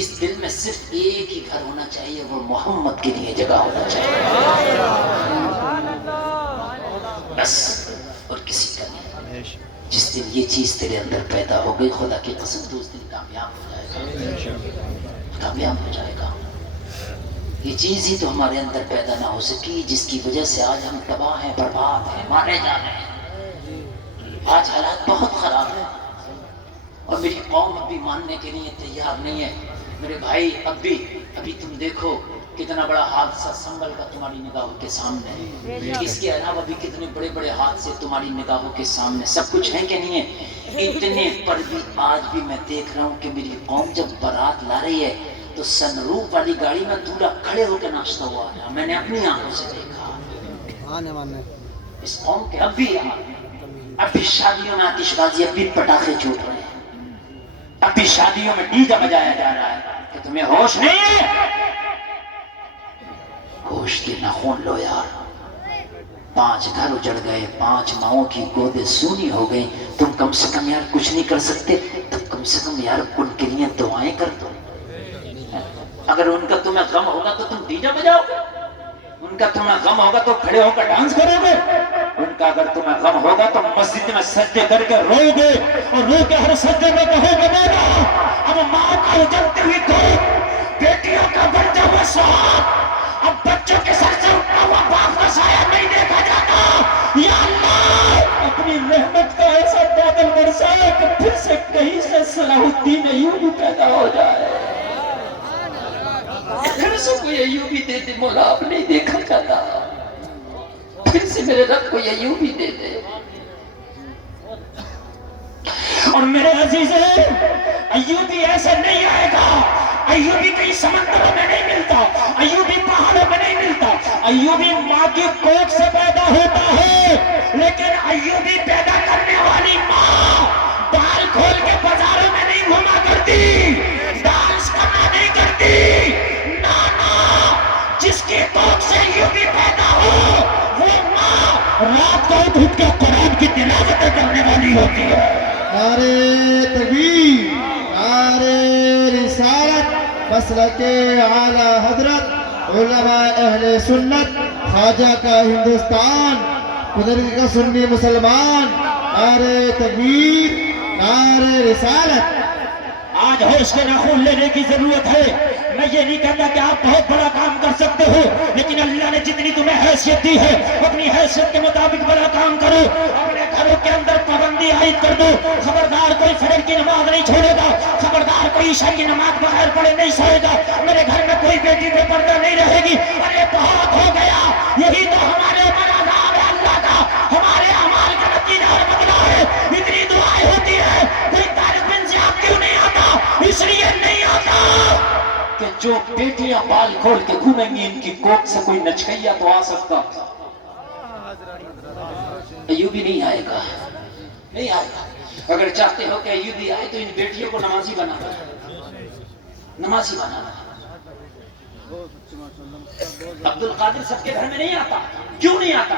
اس دل میں صرف ایک ہی گھر ہونا چاہیے، وہ محمد کے لیے جگہ ہونا چاہیے، بس، اور کسی کا نہیں۔ جس دن یہ چیز تیرے اندر پیدا ہو گئی، خدا کی قسم تو اس دن کامیاب ہو جائے گا، کامیاب ہو جائے گا۔ یہ چیز ہی تو ہمارے اندر پیدا نہ ہو سکی جس کی وجہ سے آج ہم تباہ ہیں، برباد ہیں، مارے جا رہے ہیں۔ آج حالات بہت خراب ہیں اور میری قوم ابھی ماننے کے لیے تیار نہیں ہے۔ میرے بھائی ابھی تم دیکھو کتنا بڑا حادثہ سنبھل کا تمہاری نگاہوں کے سامنے ہے، اس کے علاوہ بھی کتنے بڑے بڑے حادثے تمہاری نگاہوں کے سامنے، سب کچھ ہے کہ نہیں ہے؟ اتنے پر بھی آج بھی میں دیکھ رہا ہوں کہ میری قوم جب بارات لا رہی ہے تو سن روف والی گاڑی میں دولہا کھڑے ہو کے ناشتہ ہوا ہے، میں نے اپنی آنکھوں سے دیکھا۔ اس قوم کے اب بھی شادیوں میں آتش بازی، اب بھی پٹاخے چھوٹ رہے ہیں، اب بھی شادیوں میں ڈی جے بجایا جا رہا ہے، کہ تمہیں ہوش نہیں ہے؟ ہوش کے ناخن لو یار۔ 5 گھر اجڑ گئے، 5 ماؤں کی گودیں سونی ہو گئی، تم کم سے کم یار کچھ نہیں کر سکتے؟ تم کم سے کم یار ان کے لیے دعائیں کر دو۔ اگر ان کا تمہیں غم ہوگا تو تم ڈی جے بجاؤ گے، ان کا تمہیں غم ہوگا تو کھڑے ہو کر ڈانس کرو گے، ان کا اگر تمہیں غم ہوگا تو مسجد میں سجدے کر کے رو گے، اور رو کے ہر سجدے میں کہو گے میرا اب ماں کا اجڑتی ہوئی دھوپ، بیٹیوں کا بڑھتا ہوا سہاگ، اب بچوں کے سر سے اٹھا ہوا باپ کا سایہ نہیں دیکھا جاتا۔ یا اللہ اپنی رحمت کا ایسا بادل برسائے کہ پھر سے کہیں سے صلاح الدین ایوبی پیدا ہو جائے، پھر سے کوئی ایوبی دے دے مولا، اب نہیں دیکھا جاتا، پھر سے میرے رب کو ایوبی دے دے۔ اور میرے عزیزیں ایوبی ایسے نہیں آئے گا، ایوبی کہیں سمندروں میں نہیں ملتا، ایوبی ماں کی کوکھ سے پیدا ہوتا ہے، لیکن ایوبی پیدا کرنے والی ماں دال کھول کے بازاروں میں نہیں گھوما کرتی، دال کما نہیں کرتی، نانا جس کی کوکھ سے ایوبی پیدا ہو وہ ماں رات کو اٹھ کے قرآن کی تلاوتیں کرنے والی ہوتی ہے۔ نعرے تکبیر، نعرے رسالت، مسلک اعلی حضرت علماء اہل سنت، خواجہ کا ہندوستان، قدرت کا سنی مسلمان، نعرے تکبیر، نعرے رسالت۔ آج ہوش کے ناخن لینے کی ضرورت ہے۔ میں یہ نہیں کہتا کہ آپ بہت بڑا کام کر سکتے ہو، لیکن اللہ نے جتنی تمہیں حیثیت دی ہے اپنی حیثیت کے مطابق بڑا کام کرو۔ اپنے گھروں کے اندر پابندی عائد کر دو۔ خبردار کوئی فجر کی نماز نہیں چھوڑے گا، خبردار کوئی عشاء کی نماز بغیر پڑھے نہیں سوئے گا، میرے گھر میں کوئی بیٹی بے پردہ نہیں رہے گی۔ ارے بہت ہو گیا، یہی تو ہمارے اوپر عذاب ہے اللہ کا، ہمارے اعمال کا نتیجہ اور بدلہ ہے۔ اتنی دعائیں ہوتی ہے، کوئی طالب علم سے آپ کیوں نہیں آتا؟ اس لیے نہیں آتا کہ جو بیٹیاں بال کھول کے گھومیں گی ان کی کوکھ سے کوئی نچکیا تو آ سکتا، ایوبی نہیں آئے گا، نہیں آئے گا۔ اگر چاہتے ہو کہ ایوبی آئے تو ان بیٹیوں کو نمازی بنانا، نمازی بنانا۔ عبد القادر سب کے گھر میں نہیں آتا، کیوں نہیں آتا؟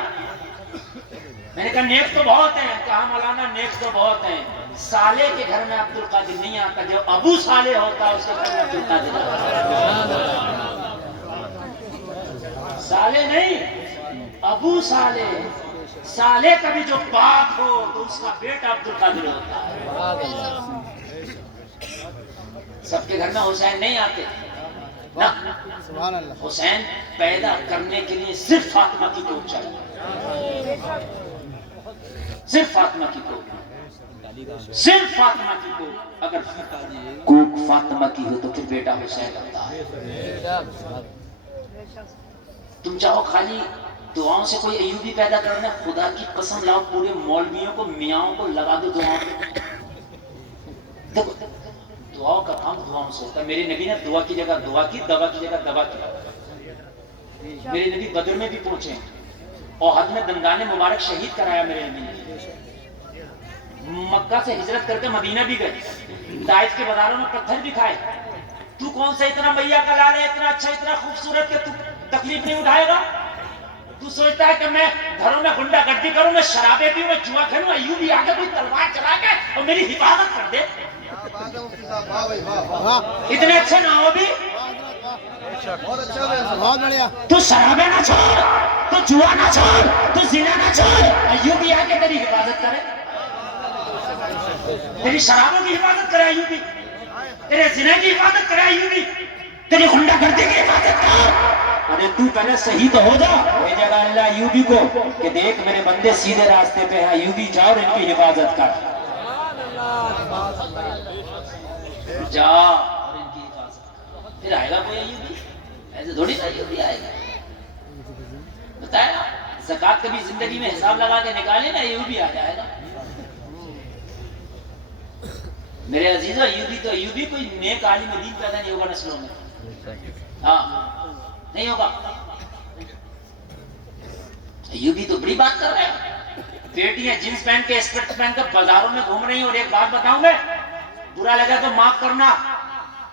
میں نے کہا نیک تو بہت ہیں، کہا مولانا نیک تو بہت ہیں، صالح کے گھر میں عبد القادر نہیں آتا، جو ابو صالح ہوتا اس کے گھر میں عبد القادر آتا۔ صالح نہیں، ابو صالح، صالح کا بھی جو باپ ہو تو اس کا بیٹا عبد القادر ہوتا ہے۔ سب کے گھر میں حسین نہیں آتے نا، حسین پیدا کرنے کے لیے صرف فاطمہ کی کوکھ چاہیے، صرف فاطمہ کی کوکھ، صرف فاطمہ کی کوکھ۔ اگر کوکھ فاطمہ کی ہو تو پھر بیٹا حسین ہوتا ہے۔ تم چاہو خالی دعاؤں سے کوئی ایوبی پیدا کرنا، خدا کی قسم لاؤ پورے مولویوں کو میاں کو لگا دو دعاؤں پہ۔ دیکھو دعاؤں کا کام دعاؤں سے ہوتا ہے۔ میرے نبی نے دعا کی جگہ دعا کی، دوا کی جگہ دوا کی۔ میرے نبی بدر میں بھی پہنچے، احد میں دندان مبارک شہید کرایا میرے نبی نے۔ مکہ سے ہجرت کر کے مدینہ بھی گئے، طائف کے بازاروں میں پتھر بھی کھائے۔ تو کون سا اتنا میاں کا لال ہے، اتنا اچھا اتنا خوبصورت کہ تو تکلیف نہیں اٹھائے گا؟ تو سوچتا ہے کہ میں گھروں میں گنڈا گردی کروں، میں شرابیں پیوں، میں جوا کھیلوں، ایوبی آ کے کوئی تلوار چلا کے اور میری حفاظت کر دے؟ اتنے اچھے نہ ہو بھی تو شرابیں نہ چھوڑ، تو جوا نہ چھوڑ، تو زنا نہ چھوڑ، ایوبی آ کے تیری حفاظت کرے، تیری شرابوں کی حفاظت کرے ایوبی، تیرے زنا کی حفاظت کرے ایوبی، تیری گنڈا گردی کی حفاظت کر۔ ارے تو پہلے صحیح تو ہو جا، بھیجے گا اللہ ایوبی کو کہ دیکھ میرے بندے سیدھے راستے پہ ہیں، ایوبی جا اور ان کی حفاظت کر، جا اور ان کی حفاظت کر، پھر آئے گا کوئی ایوبی؟ ایسے تھوڑی نا ایوبی آئے گا۔ بتایا زکوٰۃ کبھی زندگی میں حساب لگا کے نکالے نا، ایوبی آ جائے گا۔ میرے عزیزو ایوبی کوئی نیک عالم دین پیدا نہیں ہوگا نسلوں میں، ہاں نہیں ہوگا۔ ایوبی تو بڑی بات کر رہے ہیں، بیٹیاں جینس پہن کے اسکرٹ پہن کے بازاروں میں گھوم رہی ہیں۔ اور ایک بات بتاؤں میں، برا لگا تو معاف کرنا،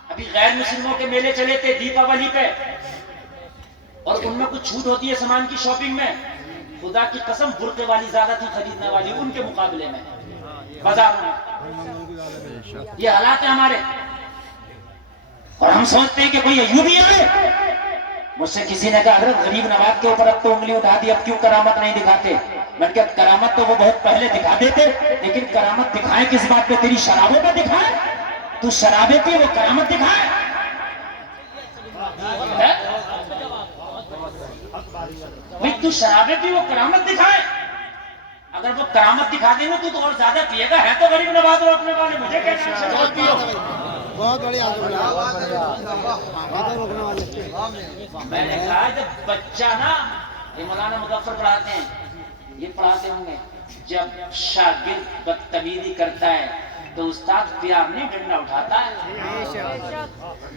ابھی غیر مسلموں کے میلے چلے تھے دیپاولی پہ، اور ان میں کچھ چھوٹ ہوتی ہے سامان کی شاپنگ میں، خدا کی قسم برقعے والی زیادہ تھی خریدنے والی ان کے مقابلے میں بازاروں میں۔ یہ حالات ہے ہمارے، اور ہم سوچتے ہیں کہ کوئی ایوبی ہے۔ مجھ سے کسی نے کہا حضرت غریب نواز کے اوپر اب تو انگلی اٹھا دی، اب کیوں کرامت نہیں دکھاتے؟ میں نے کہا کرامت تو وہ بہت پہلے دکھا دیتے، لیکن کرامت دکھائے کس بات پہ؟ تیری شرابوں پہ دکھائے؟ تو شرابیں پی وہ کرامت دکھائے؟ بھئی تو شرابیں پی وہ کرامت دکھائے؟ اگر وہ کرامت دکھا دیں گے تو اور زیادہ پیے گا، ہے تو غریب نواز اور اپنے والے، مجھے کہنا بہت بڑھیا۔ میں نے کہا جب بچہ نا، یہ مولانا مظفر پڑھاتے ہیں، یہ پڑھاتے ہوں گے، جب شاگرد بدتمیزی کرتا ہے تو استاد پیار نہیں ڈنڈا اٹھاتا ہے،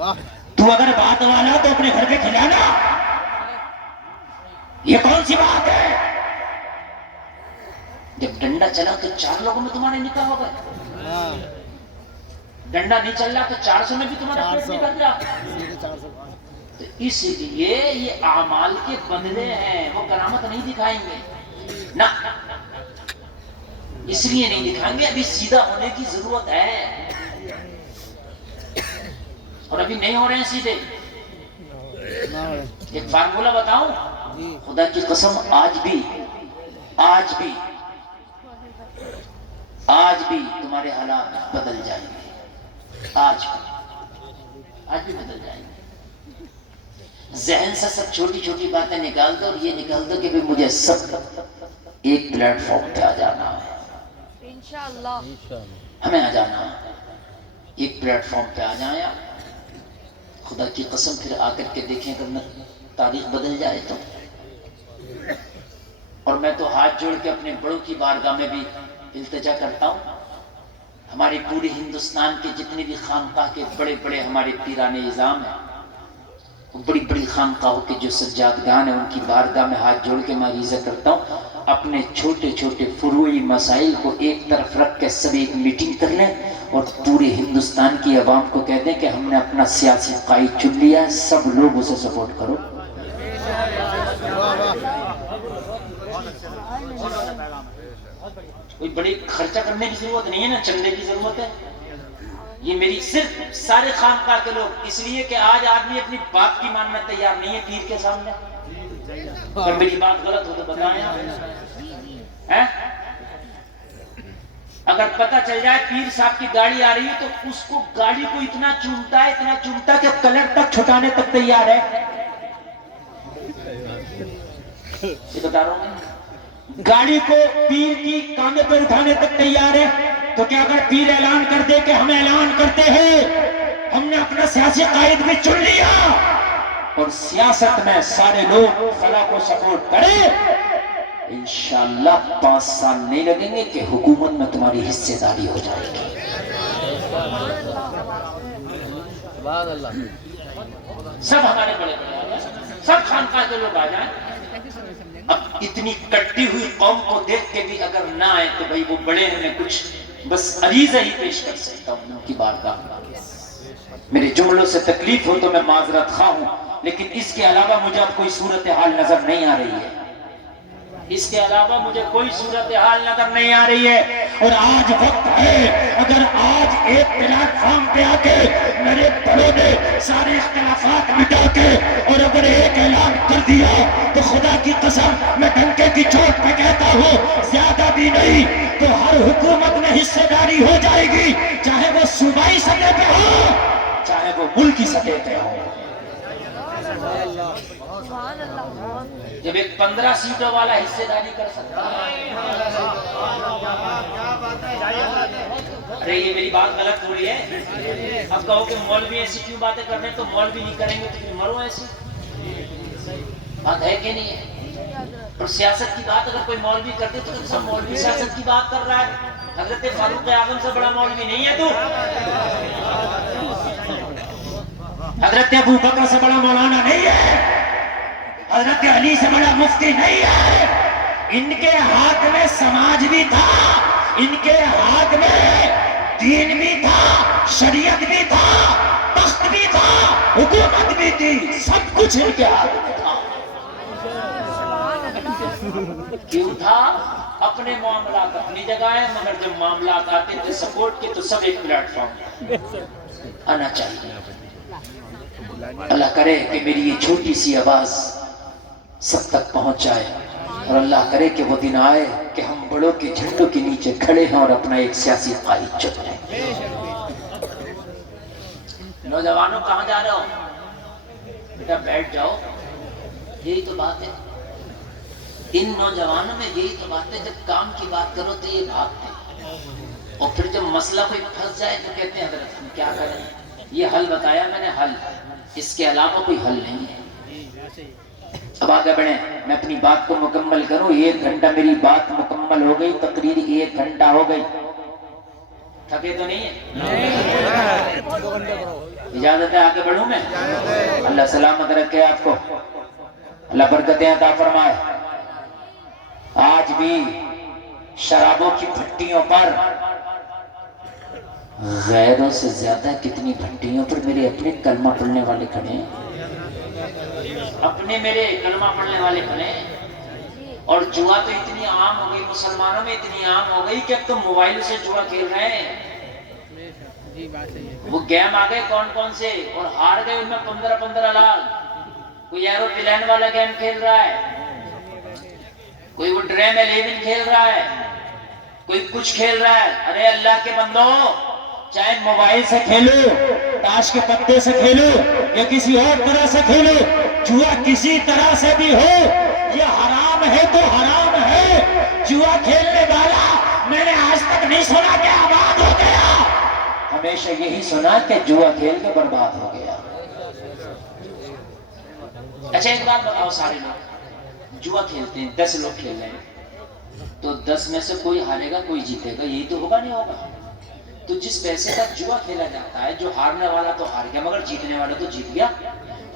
تو اگر بات والا تو اپنے گھر پہ کھلانا، یہ کون سی بات ہے؟ جب ڈنڈا چلا تو 4 لوگوں میں تمہارے نکاح ہو گئے، ڈنڈا نہیں چل رہا تو 400 میں بھی تمہارا پیٹ نکل جا۔ تو اس لیے یہ اعمال کے بدلے ہیں، وہ کرامت نہیں دکھائیں گے نہ، اس لیے نہیں دکھائیں گے، ابھی سیدھا ہونے کی ضرورت ہے، اور ابھی نہیں ہو رہے ہیں سیدھے۔ ایک فارمولا بتاؤں، خدا کی قسم آج بھی تمہارے حالات بدل جائیں گے، آج بھی بدل جائیں گے۔ ذہن سے سب چھوٹی چھوٹی باتیں نکال دو، اور یہ نکال دو کہ بھی مجھے سب ایک پلیٹ فارم پہ آ جانا ہے، انشاءاللہ ہمیں آ جانا ہے، ایک پلیٹ فارم پہ آ جائیں۔ خدا کی قسم پھر آ کر کے دیکھیں اگر نہ تاریخ بدل جائے تو۔ اور میں تو ہاتھ جوڑ کے اپنے بڑوں کی بارگاہ میں بھی التجا کرتا ہوں، ہمارے پورے ہندوستان کے جتنے بھی خانقاہ کے بڑے بڑے ہمارے پیران اعظام ہیں، وہ بڑی بڑی خانقاہوں کے جو سجادگان ہیں، ان کی بارگاہ میں ہاتھ جوڑ کے میں عریضہ کرتا ہوں، اپنے چھوٹے چھوٹے فروعی مسائل کو ایک طرف رکھ کے سب ایک میٹنگ کر لیں، اور پورے ہندوستان کی عوام کو کہہ دیں کہ ہم نے اپنا سیاسی قائد چن لیا ہے، سب لوگ اسے سپورٹ کرو۔ کوئی بڑی خرچہ کرنے کی ضرورت نہیں ہے نا، چندے کی ضرورت ہے۔ یہ میری صرف سارے خانقاہ کے لوگ، اس لیے کہ آج آدمی اپنی بات کی ماننا تیار نہیں ہے پیر کے سامنے۔ اگر میری بات غلط ہو تو بتائیں آپ، اگر پتہ چل جائے پیر صاحب کی گاڑی آ رہی ہے تو اس کو گاڑی کو اتنا چومتا کہ کلر تک چھٹانے تک تیار ہے۔ یہ بتا رہا ہوں، گاڑی کو پیر کی کاندھے پر اٹھانے تک تیار ہے، تو کیا اگر پیر اعلان کر دے کہ ہم اعلان کرتے ہیں ہم نے اپنا سیاسی قائد بھی چن لیا، اور سیاست میں سارے لوگ فلاں کو سپورٹ کریں، انشاءاللہ 5 سال نہیں لگیں گے کہ حکومت میں تمہاری حصے داری ہو جائے گی۔ سب ہمارے بڑے بڑے سب خانقاہ کے لوگ آ جائیں۔ اب اتنی کٹی ہوئی قوم کو دیکھ کے بھی اگر نہ آئے تو بھائی وہ بڑے ہیں، میں کچھ بس عریضہ ہی پیش کر سکتا ہوں ان کی بارگاہ میں۔ میرے جملوں سے تکلیف ہو تو میں معذرت خواہ ہوں، لیکن اس کے علاوہ مجھے اب کوئی صورتحال نظر نہیں آ رہی ہے، اس کے علاوہ مجھے کوئی صورتحال نظر نہیں آ رہی ہے۔ اور آج وقت ہے، اگر آج ایک پلیٹ فارم پہ آ کے میرے بڑوں نے سارے اختلافات مٹا کے اور اگر ایک اعلان کر دیا تو خدا کی قسم میں ڈنکے کی چوٹ پہ کہتا ہوں، زیادہ بھی نہیں تو ہر حکومت میں حصے داری ہو جائے گی، چاہے وہ صوبائی سطح پہ ہو چاہے وہ ملکی سطح پہ ہو۔ جب ایک 15 سیٹوں والا حصے داری کر سکتا ہے، ارے یہ میری بات غلط ہو رہی ہے؟ اب کہو کہ مولوی ایسی کیوں باتیں کر رہے ہیں، تو مولوی نہیں کریں گے تو پھر مرو ایسی بات ہے کہ نہیں ہے؟ اور سیاست کی بات اگر کوئی مولوی کرتے تو سب مولوی سیاست کی بات کر رہا ہے، حضرت فاروق اعظم سے بڑا مولوی نہیں ہے تو، حضرت ابو بکر سے بڑا مولانا نہیں ہے، حضرت علی سے بڑا مفتی نہیں ہے۔ ان کے ہاتھ میں سماج بھی تھا، ان کے ہاتھ میں دین بھی تھا، شریعت بھی تھا، تخت بھی تھا، حکومت بھی تھی، سب کچھ ان کے ہاتھ میں تھا۔ کیوں تھا؟ اپنے معاملات اپنی جگہ ہے، مگر جب معاملات آتے تھے سپورٹ کے تو سب ایک پلیٹ فارم آنا چاہیے۔ اللہ کرے کہ میری یہ چھوٹی سی آواز سب تک پہنچ جائے، اور اللہ کرے کہ وہ دن آئے کہ ہم بڑوں کے جھنڈوں کے نیچے کھڑے ہیں اور اپنا ایک سیاسی قائد چن لیں۔ نوجوانوں کہاں جا رہے ہو؟ بیٹا بیٹھ جاؤ، یہی تو بات ہے، ان نوجوانوں میں یہی تو بات ہے، جب کام کی بات کرو تو یہ بھاگتے ہیں، اور پھر جب مسئلہ کوئی پھنس جائے تو کہتے ہیں حضرت ہم کیا کریں، یہ حل بتایا میں نے، حل، اس کے علاوہ کوئی حل نہیں ہے۔ اب آگے بڑھیں، میں اپنی بات کو مکمل کروں، 1 گھنٹہ میری بات مکمل ہو گئی، تقریر 1 گھنٹہ ہو گئی، تھکے تو نہیں ہے؟ اجازت ہے آگے بڑھوں میں؟ اللہ سلامت رکھے آپ کو، اللہ برکتیں عطا فرمائے۔ آج بھی شرابوں کی بھٹیوں پر، غیروں سے زیادہ کتنی بھٹیوں پر میرے اپنے کلمہ پڑھنے والے کھڑے ہیں، اپنے میرے کلمہ پڑھنے والے کھڑے ہیں۔ اور جوا تو اتنی عام ہو گئی، مسلمانوں میں اتنی عام ہو گئی کہ اب تو موبائل سے جوا کھیل رہے ہیں۔ وہ گیم آ گئے کون کون سے، اور ہار گئے ان میں 15 لاکھ۔ کوئی ایروپلین والا گیم کھیل رہا ہے، کوئی وہ ڈریم 11 کھیل رہا ہے، کوئی کچھ کھیل رہا ہے۔ ارے اللہ کے بندوں، چاہے موبائل سے کھیلو، تاش کے پتے سے کھیلو یا کسی اور طرح سے کھیلو، جوا کسی طرح سے بھی ہو یہ حرام ہے تو حرام ہے۔ جوا کھیلنے والا میں نے آج تک نہیں سنا کہ آباد ہو گیا، ہمیشہ یہی سنا کہ جوا کھیل کے برباد ہو گیا۔ اچھا ایک بات بتاؤ، سارے لوگ جوا کھیلتے ہیں، 10 لوگ کھیل رہے ہیں، تو 10 میں سے کوئی ہارے گا کوئی جیتے گا، یہی تو ہوگا نہیں ہوگا؟ تو جس پیسے کا جوا کھیلا جاتا ہے، جو ہارنے والا تو ہار گیا مگر جیتنے والا تو جیت گیا،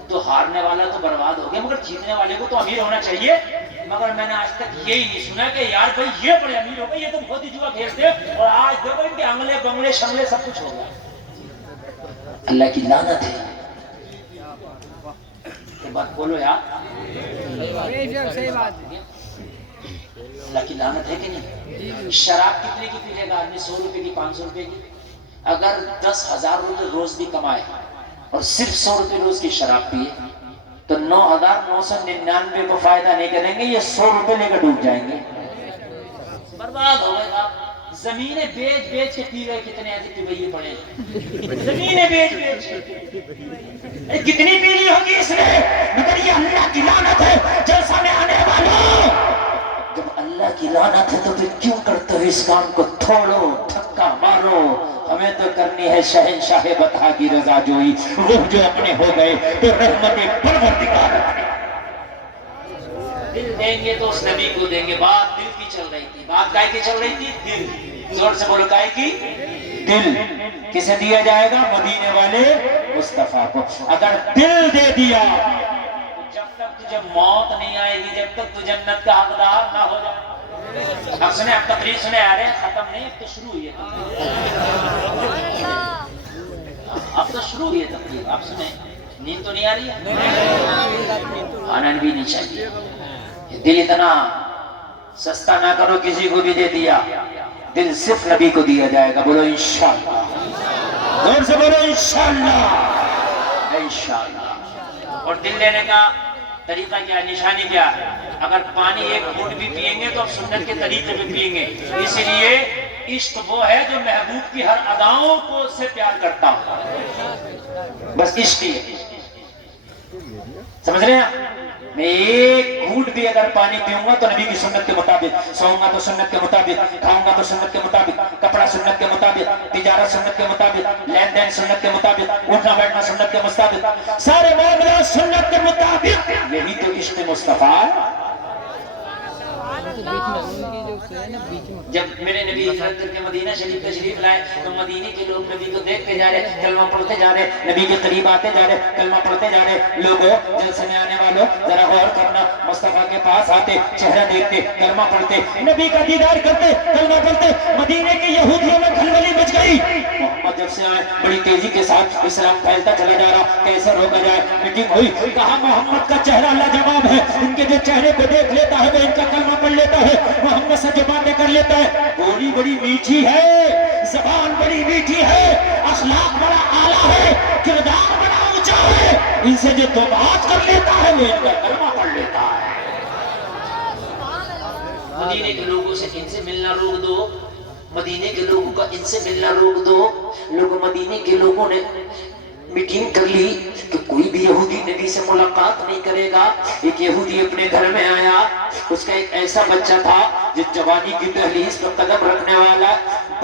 تو ہارنے والا تو برباد ہو گیا مگر جیتنے والے کو تو امیر ہونا چاہیے۔ مگر میں نے آج تک یہی نہیں سنا کہ یار بھائی یہ بڑے امیر ہو گئے، یہ تو بہت ہی جوا کھیلتے ہیں اور آج دیکھو ان کے انگلے بنگلے شنگلے سب کچھ ہو گیا۔ اللہ کی لعنت ہے۔ یہ بات بولو یار، اللہ کی لعنت ہے کہ نہیں؟ شراب کتنے کی پی لے گا آدمی؟ 100 روپے کی، 500 روپے کی؟ اگر 10,000 روپے روز بھی کمائے اور صرف 100 روپے روز کی شراب پیے تو 9,999 کو فائدہ نہیں کریں گے، یہ 100 روپے لے کر ڈوب جائیں گے، برباد ہو گئے گا۔ زمینیں بیچ بیچ کے پی گئے، کتنے ایسے پیبئیے پڑے ہیں زمینیں بیچ بیچ کے، کتنی پی لی ہوگی اس نے؟ مگر یہ اللہ کی لعنت ہے۔ جلسہ میں آنے والوں، جب اللہ کی لعنت ہے تو پھر کیوں کرتے ہو اس کام کو؟ تھوڑو، دھکا مارو، ہمیں تو کرنی ہے شہنشاہ بطحا کی رضا جوئی۔ وہ جو اپنے ہو گئے تو رحمت پروردگار دل دیں گے تو اس نبی کو دیں گے۔ بات دل کی چل رہی تھی، بات کائے کی چل رہی تھی؟ دل۔ زور سے بولو، کائے کی؟ دل۔ کسے دیا جائے گا؟ مدینے والے مصطفیٰ کو۔ اگر دل دے دیا، جب تک تجھے موت نہیں آئے گی، جب تک تو جنت کا حقدار نہ ہو جائے۔ اب سنیں، اب تقریر سنیں، آ رہے ہیں، ختم نہیں، اب تو شروع ہوئی ہے تقریر، اب تو شروع ہوئی ہے تقریر۔ آپ سنیں، نیند تو نہیں آ رہی ہے؟ آنا بھی نہیں چاہیے۔ دل اتنا سستا نہ کرو کسی کو بھی دے دیا، دل صرف نبی کو دیا جائے گا۔ بولو انشاءاللہ، زور سے بولو انشاءاللہ، انشاءاللہ۔ اور دل لینے کا طریقہ کیا ہے، نشانی کیا ہے؟ اگر پانی ایک گھونٹ بھی پیئیں گے تو اب سنت کے طریقے میں پیئیں گے۔ اس لیے عشق وہ ہے جو محبوب کی ہر اداؤں کو سے پیار کرتا ہو، بس عشق ہی ہے۔ سمجھ رہے ہیں؟ میں ایک گھونٹ بھی اگر پانی پیوں گا تو نبی کی سنت کے مطابق، سوؤں گا تو سنت کے مطابق، کھاؤں گا تو سنت کے مطابق، کپڑا سنت کے مطابق، تجارت سنت کے مطابق، لین دین سنت کے مطابق، اٹھنا بیٹھنا سنت کے مطابق، سارے معاملات سنت کے مطابق۔ یہی تو عشق مصطفیٰ ہے۔ جب میرے نبی ہجرت کر کے مدینہ شریف تشریف لائے تو مدینے کے لوگ نبی کو دیکھتے جا رہے، کلمہ پڑھتے جا رہے، نبی کے قریب آتے جا رہے، کلمہ پڑھتے جا رہے۔ لوگوں، جلسے میں آنے والوں ذرا غور کرنا، مصطفیٰ کے پاس آتے، چہرہ دیکھتے، کلمہ پڑھتے، نبی کا دیدار کرتے، کلمہ پڑھتے۔ مدینے کے یہودیوں میں کھلبلی مچ گئی۔ محمد جب سے آئے بڑی تیزی کے ساتھ اسلام پھیلتا چلا جا رہا، کیسے روکا جائے؟ میٹنگ ہوئی، کہا محمد کا چہرہ لاجواب ہے، ان کے جو چہرے کو دیکھ لیتا ہے وہ ان کا کلمہ پڑھ لیتا ہے، محمد سے جو باتیں کر لیتا ہے۔ بولی بڑی میٹھی ہے، زبان بڑی میٹھی ہے، اخلاق بڑا اعلیٰ ہے، کردار بڑا اونچا ہے، ان سے جو تو بات کر لیتا ہے وہ ان کا کلمہ پڑھ لیتا ہے۔ مدینے کے لوگوں سے ان سے ملنا روک دو، مدینے کے لوگوں کا ان سے ملنا روک دو۔ مدینے کے لوگوں نے میٹنگ کر لی کہ کوئی بھی یہودی نبی سے ملاقات نہیں کرے گا۔ ایک یہودی اپنے گھر میں آیا، اس کا ایک ایسا بچہ تھا جو جوانی کی دہلیز پر قدم رکھنے والا،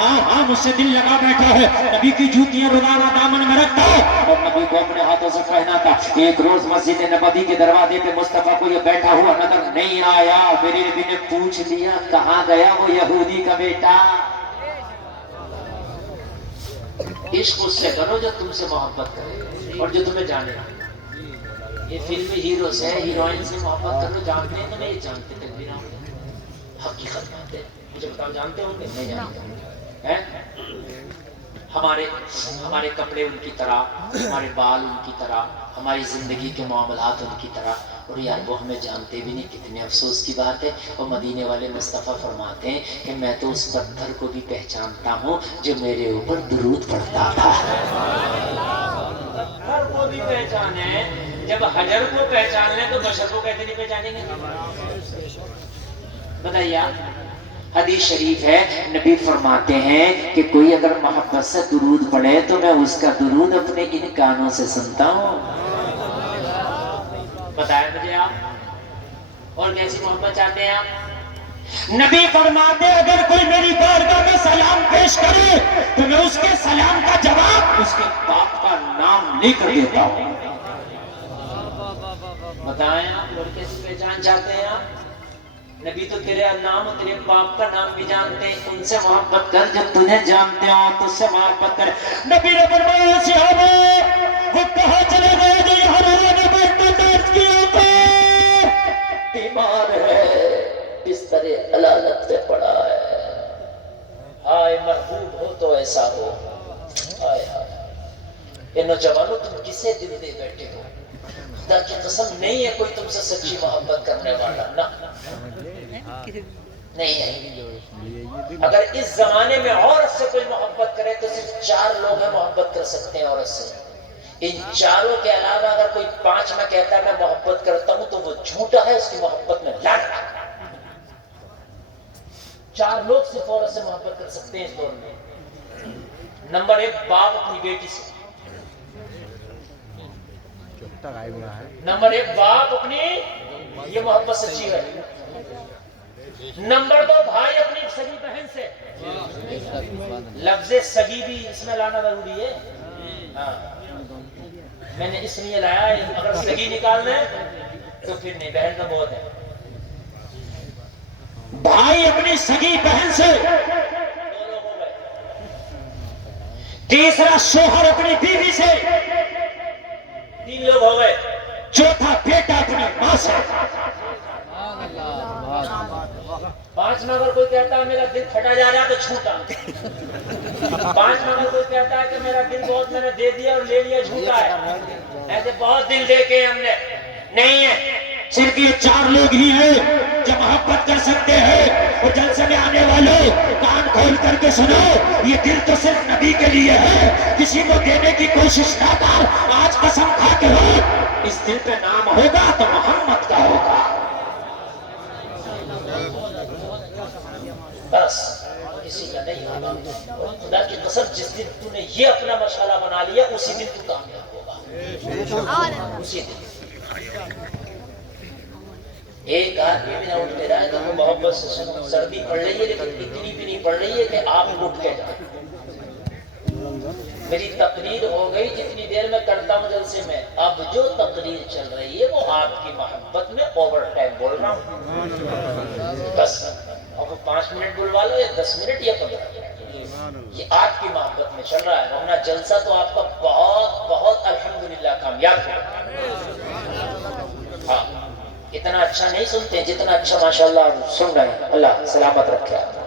ہاں مجھ سے دل لگا بیٹھا ہے، نبی کی جوتیاں روزانہ دامن میں رکھتا اور نبی کو اپنے ہاتھوں سے پہناتا۔ ایک روز مسجد نبوی کے دروازے پہ مصطفیٰ کو یہ بیٹھا ہوا نظر نہیں آیا، میرے نبی نے پوچھ لیا کہاں گیا وہ یہودی کا بیٹا؟ عشق اس سے کرو جو تم سے محبت کرے اور جو تمہیں جانے۔ یہ فلمی ہیرو سے ہیروئن سے محبت کرو، جانتے ہیں تو نہیں جانتے، تقدیریں حقیقت جانتے ہیں۔ مجھے بتاؤ جانتے ہوں گے؟ نہیں جانتے ہوں گے۔ ہمارے کپڑے ان کی طرح، ہمارے بال ان کی طرح، ہماری زندگی کے معاملات ان کی طرح، اور یار وہ ہمیں جانتے بھی نہیں۔ کتنے افسوس کی بات ہے۔ اور مدینے والے مصطفیٰ فرماتے ہیں کہ میں تو اس پتھر کو بھی پہچانتا ہوں جو میرے اوپر درود پڑھتا تھا۔ پتھر کو بھی پہچانے، جب حجر کو پہچان لیں تو بشر کو کیسے نہیں پہچانیں گے؟ بتائیے آپ۔ حدیث شریف ہے، نبی فرماتے ہیں کہ کوئی اگر محبت سے درود پڑھے تو میں اس کا درود اپنے ان کانوں سے سنتا ہوں۔ بتائیں مجھے آپ، اور کیسی محبت چاہتے ہیں آپ؟ نبی فرماتے اگر کوئی میری بارگاہ میں سلام پیش کرے تو میں اس کے سلام کا جواب اس کے باپ کا نام لے کر دیتا ہوں۔ بتائیں آپ، اور کیسی پہچان چاہتے ہیں آپ؟ نبی تو تیرے نام اور تیرے باپ کا نام بھی جانتے ہیں، ان سے محبت کر جو تجھے جانتے ہو، تجھ سے محبت کر۔ نبی نے فرمایا صحابہ وہ کہاں چلے گئے جو یہاں رونے بیٹھتے درد کی آنکھیں؟ بیمار ہے، بستر علالت پہ پڑا ہے۔ ہائے مرحوم ہو تو ایسا ہو۔ ہائے ہائے، اے نوجوانوں تم کسے دل دے بیٹھے ہو؟ خدا کی قسم نہیں ہے کوئی تم سے سچی محبت کرنے والا، نہ نہیں ہے۔ اگر اس زمانے میں عورت سے کوئی محبت کرے تو صرف 4 لوگ ہیں محبت کر سکتے ہیں عورت سے۔ ان چاروں کے علاوہ اگر کوئی 5 میں کہتا ہے میں محبت کرتا ہوں تو وہ جھوٹا ہے، اس کی محبت میں لعنت ہے۔ 4 لوگ صرف عورت سے محبت کر سکتے ہیں اس دور میں۔ نمبر 1 باپ اپنی بیٹی سے، نمبر 1 باپ اپنی، یہ محبت سچی ہے۔ نمبر 2 بھائی اپنی سگی بہن سے، لفظ سگی بھی اس میں لانا ضروری ہے۔ ہاں میں نے اس لیے لایا ہے، اگر سگی نکال دیں تو پھر نہیں، بہن کا بہت ہے۔ بھائی اپنی سگی بہن سے، 2 لوگ ہو گئے۔ تیسرا شوہر اپنی بیوی سے، 3 لوگ ہو گئے۔ چوتھا بیٹا اپنی ماں سے۔ 5 میں اگر کوئی کہتا ہے میرا دل پھٹا جا رہا ہے تو چھوٹا۔ 5 میں اگر کوئی کہتا ہے کہ میرا دل بہت میں نے دے دیا اور لے لیا، جھوٹا ہے۔ ایسے بہت دل دے کے ہم نے نہیں ہے۔ صرف یہ 4 لوگ ہی ہیں جو محبت کر سکتے ہیں۔ اور جلسے میں آنے والوں کان کھول کر کے سنو، یہ دل تو صرف نبی کے لیے ہے، کسی کو دینے کی کوشش نہ کر۔ آج قسم کھا کے ہو، اس دل پہ نام ہوگا تو محمد کا ہوگا۔ بس کسی کا نہیں ہوگا۔ اور خدا کی قسم جس دن تو نے یہ اپنا مسئلہ بنا لیا اسی دن تو کامیاب ہوگا، اسی دن۔ ایک آدمی میرا اٹھ کے رہا ہے تو وہ محبت سے سنو، سردی پڑ رہی ہے لیکن اتنی بھی نہیں پڑ رہی ہے کہ آپ اٹھ کے جائیں۔ میری تقریر ہو گئی جتنی دیر میں کرتا ہوں جلسے میں، اب جو تقریر چل رہی ہے وہ آپ کی محبت میں اوور ٹائم بول رہا ہوں۔ بس اب 5 منٹ بلوا لو یا 10 منٹ یا 15 منٹ، یہ آپ کی محبت میں چل رہا ہے، ورنہ جلسہ تو آپ کا بہت بہت الحمدللہ کامیاب ہو۔ ہاں اتنا اچھا نہیں سنتے جتنا اچھا ماشاءاللہ سن رہے ہیں۔ اللہ سلامت رکھے آپ۔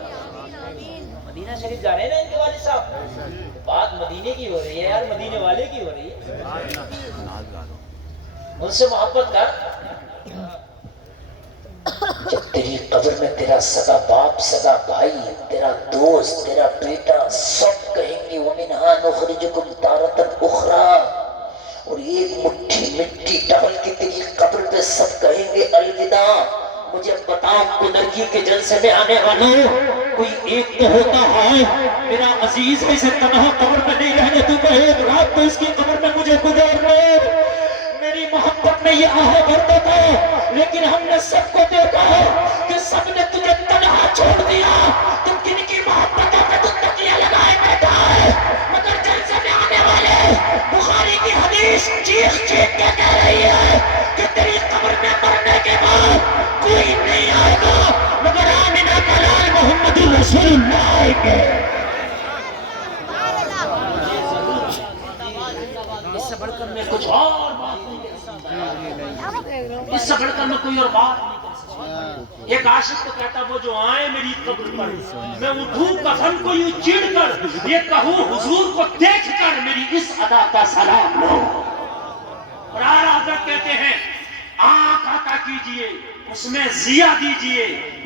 مدینہ شریف جا رہے ہیں نا ان کے والد صاحب، بات مدینے کی ہو رہی ہے یار، مدینے والے کی ہو رہی ہے۔ ان سے محبت کر۔ جب تیری قبر میں تیرا سگا باپ، سگا بھائی، تیرا دوست، تیرا بیٹا سب کہیں گے وَمِنْهَا نُخْرِجُكُمْ تَارَةً أُخْرَىٰ، اور ایک مٹھی مٹی ڈال کے تیری قبر پہ سب کہیں گے الوداع۔ مجھے بتا کنرگی کے جلسے میں آنے والوں کوئی ایک تو ہوتا ہے میرا عزیز اسے تنہا قبر میں نہیں رہنے دوں گا، ایک رات تو اس کی قبر میں مجھے گزارنے۔ میری محبت میں یہ آہا بھرتا تھا، لیکن ہم نے سب کو دیکھا کہ سب نے تجھے تنہا چھوڑ دیا۔ تو کن کی محبتوں پہ تو رسول اللہ آئیں گے. اس سے بڑھ کر میں کچھ اور بات نہیں کر سکتا. اس سے بڑھ کر میں کوئی اور بات نہیں کر سکتا. ایک عاشق تو کہتا وہ جو آئے میری قبر پر میں اٹھوں کفن کو یوں چیڑ کر یہ کہوں حضور کو دیکھ کر میری اس ادا کا سلام لو. اور اعلیٰ حضرت کہتے ہیں آنکھ عطا کیجئے اس میں ضیا دیجئے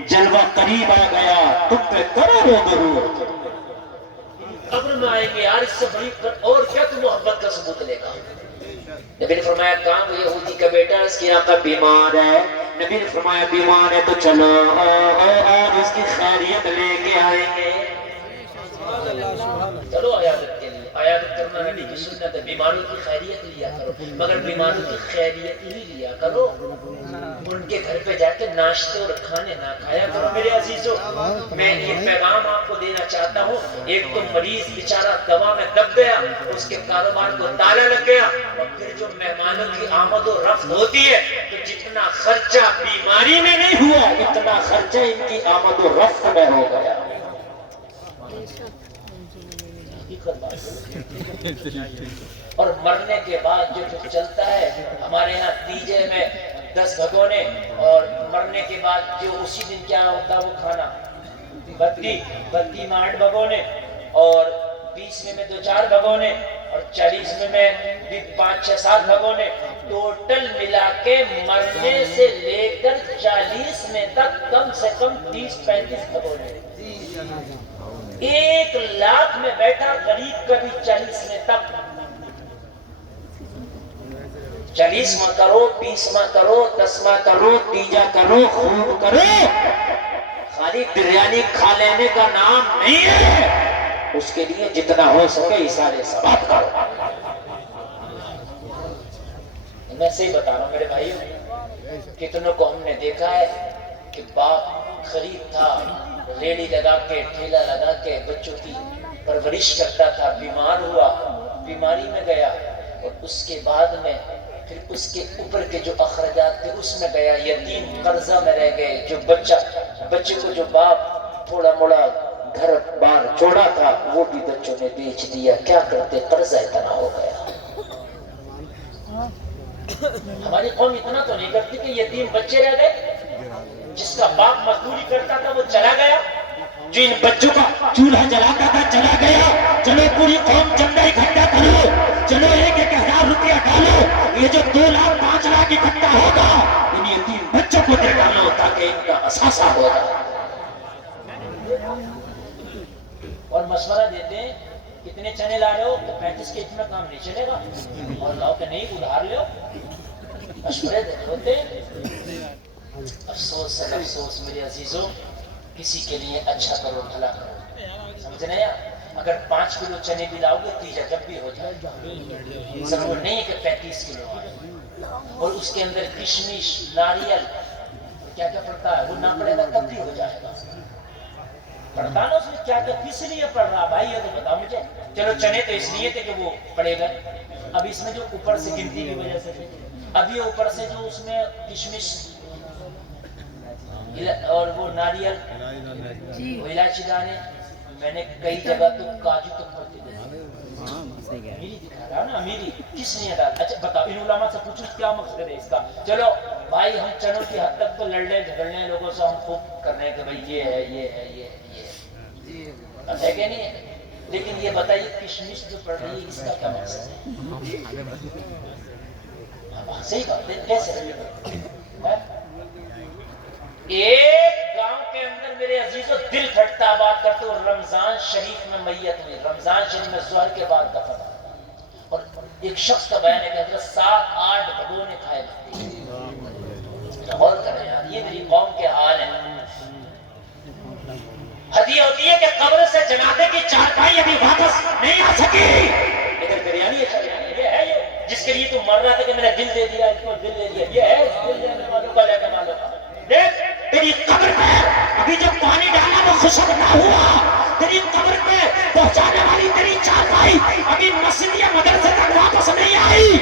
جلوہ قریب آ گیا تم پہ کروڑوں درود. قبر میں آئیں گے یار اس سے بڑی اور کیا تو محبت کا ثبوت لے گا. نبی نے فرمایا کام یہودی کا بیٹا اس کی آقا بیمار ہے. نبی نے فرمایا بیمار ہے تو چلو اور اس کی خیریت لے کے آئیں گے. چلو عیادت کے لیے عیادت کرنا نبی کی سنت ہے. بیماروں کی خیریت لیا کرو مگر بیماروں کی خیریت ہی لیا کرو. ان کے گھر پہ جا کے ناشتے اور کھانے نہ کھایا کرو. میرے عزیزو میں یہ پیغام آپ کو دینا چاہتا ہوں. ایک تو مریض بیچارہ دوا میں دب گیا اس کے کاروبار کو تالا لگ گیا اور پھر جو مہمانوں کی آمد و رفت ہوتی ہے تو جتنا خرچہ بیماری میں نہیں ہوا اتنا خرچہ ان کی آمد و رفت میں ہو گیا. اور مرنے کے بعد جو چلتا ہے ہمارے یہاں تیجے میں 10 بھگونے اور مرنے کے بعد جو اسی دن کیا ہوتا ہے وہ کھانا 32 میں 8 بھگونے اور 20 میں 2-4 بھگونے اور 40 میں بھی 5-6-7 بھگونے. ٹوٹل ملا کے مرنے سے لے کر 40 میں تک کم سے کم 30-35 بھگونے. 1 لاکھ میں بیٹھا غریب کبھی 40 میں تک 40 ماں کرو 20 ماں کرو 10 ماں کرو تیجا کرو خوب کرو. خالی بریانی کھا لینے کا نام نہیں ہے. اس کے لیے جتنا ہو سکے اشارے ثواب کرو. میں صحیح بتا رہا ہوں میرے بھائیوں. کتنوں کو ہم نے دیکھا ہے کہ باپ غریب تھا ریڑھی لگا کے ٹھیلا لگا کے بچوں کی پرورش کرتا تھا. بیمار ہوا بیماری میں گیا اور اس کے بعد میں پھر اس کے اوپر کے جو اخراجات تھے اس میں گیا. یتیم قرضہ میں رہ گئے. جو بچے کو جو باپ تھوڑا موڑا گھر بار چھوڑا تھا وہ بھی بچوں نے بیچ دیا. کیا کرتے قرضہ اتنا ہو گیا. ہماری قوم اتنا تو نہیں کرتی کہ یتیم بچے رہ گئے. جس کا باپ مزدوری کرتا تھا وہ چلا گیا. جو ان بچوں کا چولہا جلاتا تھا چلا گیا. چلو پوری قوم چندہ اکٹھا کرو. چلو 1,000 روپیہ ڈالو. یہ جو 2 لاکھ 5 لاکھ اکٹھا ہوگا ان یتیم بچوں کو دے ڈالو تاکہ ان کا اثاثہ ہوگا. اور مشورہ دیتے ہیں کتنے چنے لا رہے ہو تو 35 کے اتنا کام نہیں چلے گا اور لاؤ کہ نہیں ادھار لو. مشورے ہوتے ہیں. افسوس ہے افسوس میرے عزیزوں کسی کے لیے اچھا کرو بھلا کرو. سمجھ رہے ہیں. اگر 5 کلو چنے بھی لاؤ گے تیجا جب بھی ہو جائے گا. ضرور نہیں کہ 35 کلو آئے. اور اس کے اندر کشمش ناریل کیا کیا پڑتا ہے وہ نہ پڑے گا تب بھی ہو جائے گا. پڑھتا نا اس میں کیا کیا کس لیے پڑھ رہا بھائی یہ تو بتاؤ مجھے. چلو چنے تو اس لیے تھے کہ وہ پڑے گا. اب اس میں جو اوپر سے گنتی کی وجہ سے اب یہ اوپر سے جو اس میں کشمش اور وہ ناریل وہ الائچی دانے میں نے کئی جگہ تو کاجو تک پڑتے دیکھا. امیری دکھا رہا نا امیری کس نے ڈالا. اچھا بتاؤ ان علماء سے پوچھو کیا مقصد ہے اس کا. چلو بھائی ہم چنوں کی حد تک تو لڑنے جھگڑنے لوگوں سے ہم خوب کر رہے ہیں کہ بھائی یہ ہے یہ ہے یہ ہے کہ نہیں ہے. لیکن یہ بتائیے کشمش جو پڑ رہی ہے اس کا کیا مقصد ہے. صحیح بات ہے کیسے. ایک گاؤں کے اندر میرے عزیزو دل پھٹتا بات کرتے ہو. رمضان شریف میں میت ہوئی. رمضان شریف میں ظہر کے بعد دفن. اور ایک شخص کا بیان ہے کہ حضرت 7-8 بھگونے کھائے جاتے. غور کریں یار یہ میری قوم کے حال ہے. حدیث ہوتی ہے کہ قبر سے جنازے کی چارپائی ابھی واپس نہیں آ سکی لیکن بریانی یہ ہے یہ جس کے لیے تو مر رہا تھا کہ میں نے دل دے دیا اس کو دل دے دیا. یہ ہے دل دینے والوں کا لینے والوں کا. دیکھ تیری قبر پہ ابھی جو پانی ڈالا وہ خشک نہ ہوا. تیری قبر پہ پہنچانے والی تیری چارپائی ابھی مسجد یا مدرسے تک واپس نہیں آئی.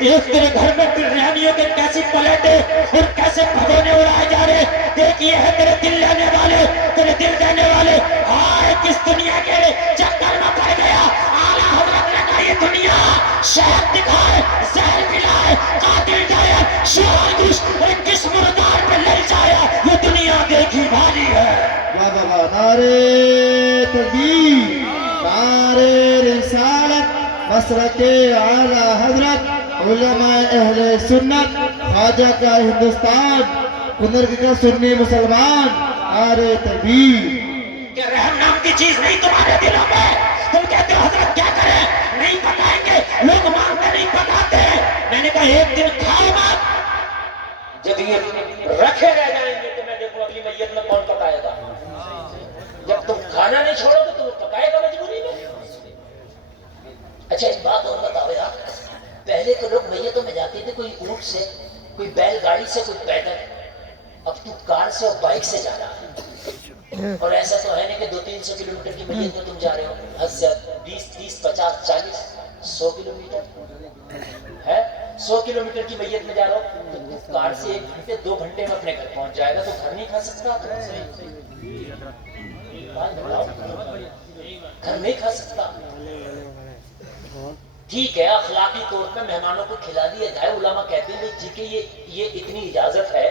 دیکھ تیرے گھر میں بریانیوں کے کیسی پلیٹیں اور کیسے بھگونے اڑائے جا رہے. دیکھیے ہے تیرے دل لینے والے، تیرے دل دینے والے، آئے کس دنیا کے چکر میں پڑ گیا۔ اعلیٰ حضرت نے کہا یہ دنیا شہد دکھائے، زہر پلائے، قاتل جائے، شوہر گوش، کس مردار پہ لے جایا، یہ دنیا دیکھی بھالی ہے۔ واہ واہ واہ، نعرے تکبیر، نعرے رسالت، مسلک اعلیٰ حضرت علماء اہل سنت، خواجہ کا ہندوستان، بزرگ کا سنی مسلمان، نعرے تکبیر۔ کہ رحم نام کی چیز نہیں تمہارے دلوں میں، تم کہتے ہو حضرت کیا کریں، نہیں پکائیں گے، لوگ مانگتے نہیں پکاتے ہیں۔ میں نے کہا ایک دن کھاؤ مت، جب یہ رکھے رہ جائیں گے تو میں دیکھوں اگلی میت میں کون پکائے گا۔ جب تم کھانا نہیں چھوڑو گے تو وہ پکائے گا مجبوری میں۔ اچھا ایک بات اور بتاؤ یار، پہلے تو لوگ میتوں میں جاتے تھے کوئی اونٹ سے، کوئی بیل گاڑی سے، کوئی پیدل، اب تو کار سے اور بائک سے جا رہا ہے۔ اور ایسا تو ہے نہیں کہ 200-300 کلومیٹر کی میت میں تم جا رہے ہو، 20-30-50-40 100 کلومیٹر ہے، 100 کلومیٹر کی میت میں جا رہا ہو تو کار سے 1 گھنٹے 2 گھنٹے میں اپنے گھر پہنچ جائے گا، تو گھر نہیں کھا سکتا، گھر نہیں کھا سکتا۔ ٹھیک ہے اخلاقی طور پہ مہمانوں کو کھلا دیا جائے، علماء کہتے ہیں ٹھیک ہے یہ اتنی اجازت ہے،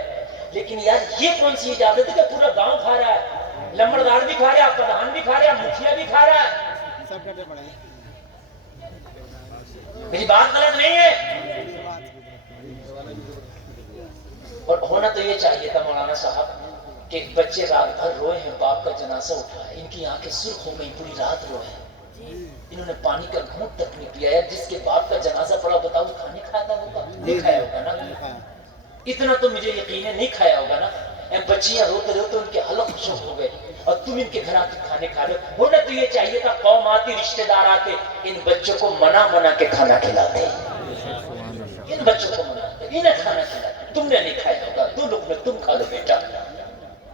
لیکن یار یہ کون سی اجازت ہے کہ پورا گاؤں کھا رہا ہے، لمبردار بھی کھا رہا ہے، پردھان بھی کھا رہا ہے، مکھیا بھی کھا رہا ہے۔ میری بات غلط نہیں ہے؟ اور ہونا تو یہ چاہیے تھا مولانا صاحب کہ بچے رات بھر روئے ہیں، باپ کا جنازہ اٹھا ہے، ان کی آنکھیں سرخ ہو گئی، پوری رات روئے ہیں، انہوں نے پانی کا گھونٹ تک نہیں پیا ہے۔ جس کے باپ کا جنازہ پڑا بتاؤ کھانے کھاتا ہوگا؟ نہیں کھایا ہوگا نا، اتنا تو مجھے یقین ہے نہیں کھایا ہوگا نا۔ بچیاں روتے روتے ان کے حلق خشک ہو گئے اور تم ان کے گھر آ کے کھانے کھا رہے ہو۔ ہونا تو یہ چاہیے تھا قوم آتی، رشتہ دار آتے، ان بچوں کو منا کے کھانا کھلاتے، ان بچوں کو مناتے، انہیں کھانا کھلاتے، تم نے نہیں کھایا ہوگا، 2 لقمے تم کھا لو بیٹا۔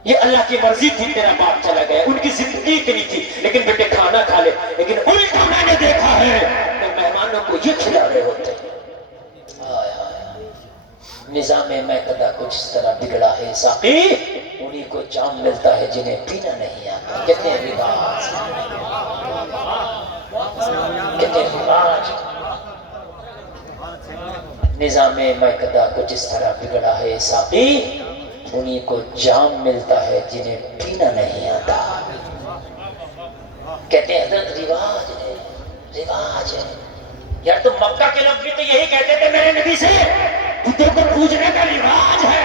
یہ اللہ کی مرضی تھی، تیرا باپ چلا گیا، ان کی زندگی اتنی تھی، لیکن بیٹے کھانا کھا لے۔ لیکن الٹا میں نے دیکھا ہے کہ مہمانوں کو یہ کھلا رہے ہوتے۔ نظام مہکدہ کچھ اس طرح بگڑا ہے ساقی، انہی کو جام ملتا ہے جنہیں پینا نہیں آتا۔ کہتے ہیں رواج، کہتے ہیں رواج۔ نظام مہکدہ کچھ اس طرح بگڑا ہے ساقی، انہی کو جام ملتا ہے جنہیں پینا نہیں آتا۔ کہتے ہیں حضرت رواج ہے، رواج ہے۔ یار تو مکہ کے لوگ بھی تو یہی کہتے تھے میرے نبی سے، خودوں کو پوجنے کا رواج ہے۔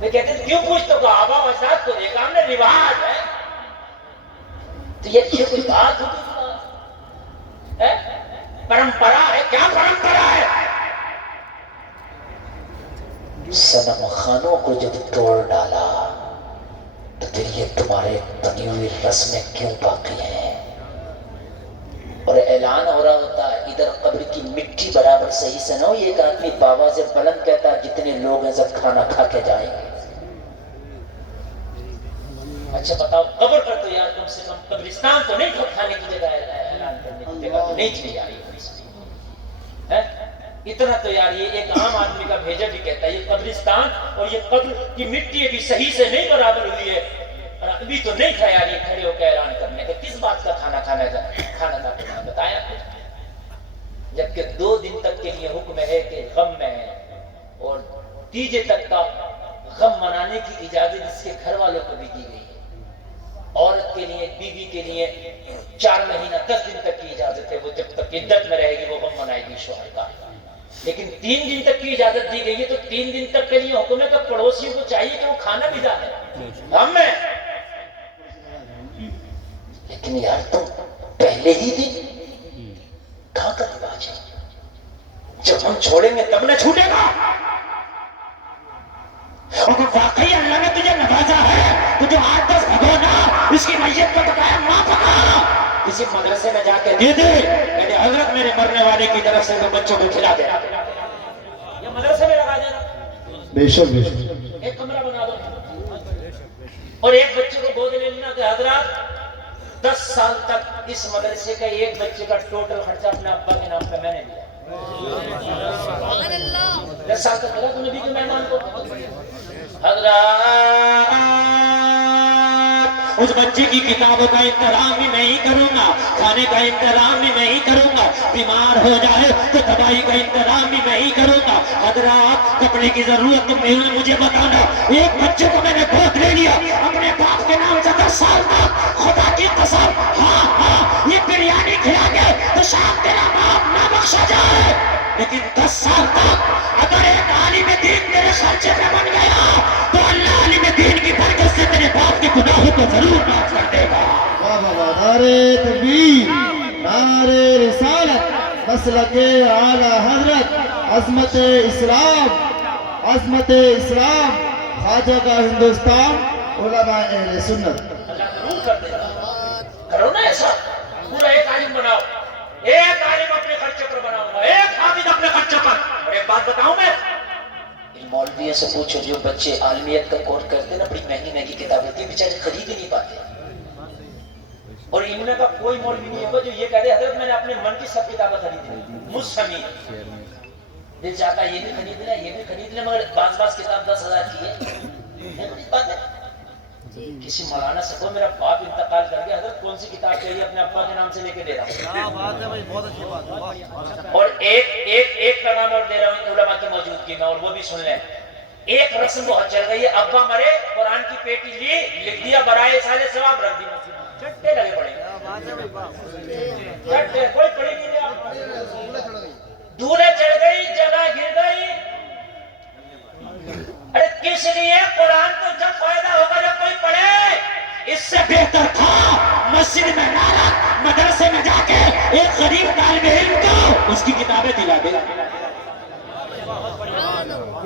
میں کہتے تھے کیوں پوچھتے ہو؟ آبا و اجداد کو دیکھا ہم نے، رواج ہے۔ تو یہ کوئی بات ہوتی ہے؟ پرمپرا ہے، کیا پرمپرا ہے؟ صنم خانوں کو جب توڑ ڈالا تو پھر یہ تمہارے بنی ہوئی رسمیں کیوں باقی ہیں؟ اور اعلان ہو رہا ہوتا ہے ادھر قبر کی مٹی برابر صحیح سے نہ ہو، یہ ایک آدمی بابا سے بلند کہتا ہے جتنے لوگ ہیں سب کھانا کھا کے جائیں گے۔ اچھا بتاؤ قبر پر تو یار کم سے کم قبرستان تو نہیں کھانے کی جگہ اعلان کرنے کی جگہ تو نہیں چلی جا رہی ہے؟ اتنا تو یار یہ ایک عام آدمی کا بھیجا بھی کہتا ہے یہ قبرستان اور یہ قبر کی مٹی بھی صحیح سے نہیں برابر ہوئی ہے، اور ابھی تو نہیں کھا یار یہ کھڑے ہو کے اعلان کرنے کا، کس بات کا کھانا کھانا تھا؟ کھانا تھا بتایا کچھ؟ جبکہ 2 دن تک کے لیے حکم ہے کہ غم میں ہے، اور 3 تک کا غم منانے کی اجازت جس کے گھر والوں کو بھی دی گئی ہے۔ عورت کے لیے، بیوی کے لیے 4 مہینہ 10 دن تک کی اجازت ہے، وہ جب تک عدت میں رہے گی وہ غم منائے گی شوہر کا۔ لیکن 3 دن تک کی اجازت دی گئی ہے، تو 3 دن تک کے لیے حکم ہے کہ پڑوسیوں کو چاہیے کہ وہ کھانا بھی ڈالیں ہم میں۔ لیکن یار تم پہلے ہی دن کہاں کا رواج ہے؟ جب ہم چھوڑیں گے تب نہ چھوٹے گا۔ اور واقعی اللہ نے تجھے نوازا ہے تو جو 8-10 بھگونا اس کی میت کو پکایا ماں پکا، کسی مدرسے میں جا کے دے دے کہ حضرت میرے مرنے والے کی طرف سے تو بچوں کو کھلا دے، یہ مدرسے میں لگا دینا، بے شک بے شک۔ ایک کمرہ بنا دو اور ایک بچے کو گود لے لینا کہ حضرات 10 سال تک اس مدرسے کا ایک بچے کا ٹوٹل خرچہ اپنے ابا کے نام پہ میں نے دیا۔ 10 سال تک ملا تو نبی کے مہمان کو حضرات اس بچے کی کتابوں کا انتظام بھی میں ہی کروں گا، کھانے کا انتظام بھی میں ہی کروں گا، بیمار ہو جائے تو دوائی کا انتظام بھی میں ہی کروں گا۔ حضرات کپڑے کی ضرورت تو مجھے بتانا۔ ایک بچے کو میں نے گود لے لیا اپنے باپ کے نام سے 10 سال تک، خدا کی قسم ہاں یہ بریانی کھلا کے تو شاید تیرا باپ نہ بخشا جائے، لیکن 10 سال تک اگر ایک عالم دین میرے خرچے میں بن گیا تو اللہ عالم دین کی برکت سے تیرے باپ کے گناہوں کو ضرور معاف کر دے گا۔ واہ واہ واہ، نعرے تکبیر، نعرے رسالت، مسلک اعلی حضرت، عظمت اسلام، عظمت اسلام، خواجہ کا ہندوستان، علماء اہل سنت۔ اللہ ضرور کر دے گا۔ کرو نا ایسا، پورا ایک عالم بناؤ، ایک عالم اپنے خرچے پر بناؤں گا، ایک حافظ اپنے خرچے پر۔ اور ایک بات بتاؤں میں، ان مولویوں سے پوچھو جو بچے عالمیت کا کورس کرتے ہیں نا، بڑی مہنگی مہنگی کتابیں تھی، بیچارے خرید ہی نہیں پاتے۔ اور انہوں کا کوئی مولوی نہیں ہوگا جو یہ کہہ دے حضرت میں نے اپنے من کی سب کتابیں خریدی، مجھ سمیت دل چاہتا ہے یہ بھی خرید لیں یہ بھی خرید لیں، مگر بعض کتاب 10,000 کی ہے، بڑی بات ہے۔ کسی مولانا سے کو میرا باپ انتقال کر گیا، حضرت کون سی کتاب چاہیے، اپنے ابا کے نام سے لے کے دے رہا ہوں۔ اور ایک پیغام اور دے رہا ہوں علماء کی موجودگی میں، اور وہ بھی سن لیں۔ ایک رسم بہت چل رہی ہے، ابا مرے قرآن کی پیٹی لی، لکھ دیا برائے سالے ثواب، رکھ دی مسجد میں، چٹے لگے پڑے چٹے، کوئی پڑھی نہیں رہا، دھولے چڑھ گئی، جگہ گر گئی۔ ارے کس لیے قرآن کو جب فائدہ ہوگا جب کوئی پڑھے۔ اس سے بہتر تھا مسجد میں نہ رکھ، مدرسے میں جا کے ایک غریب طالب علم کو اس کی کتابیں دلا دے،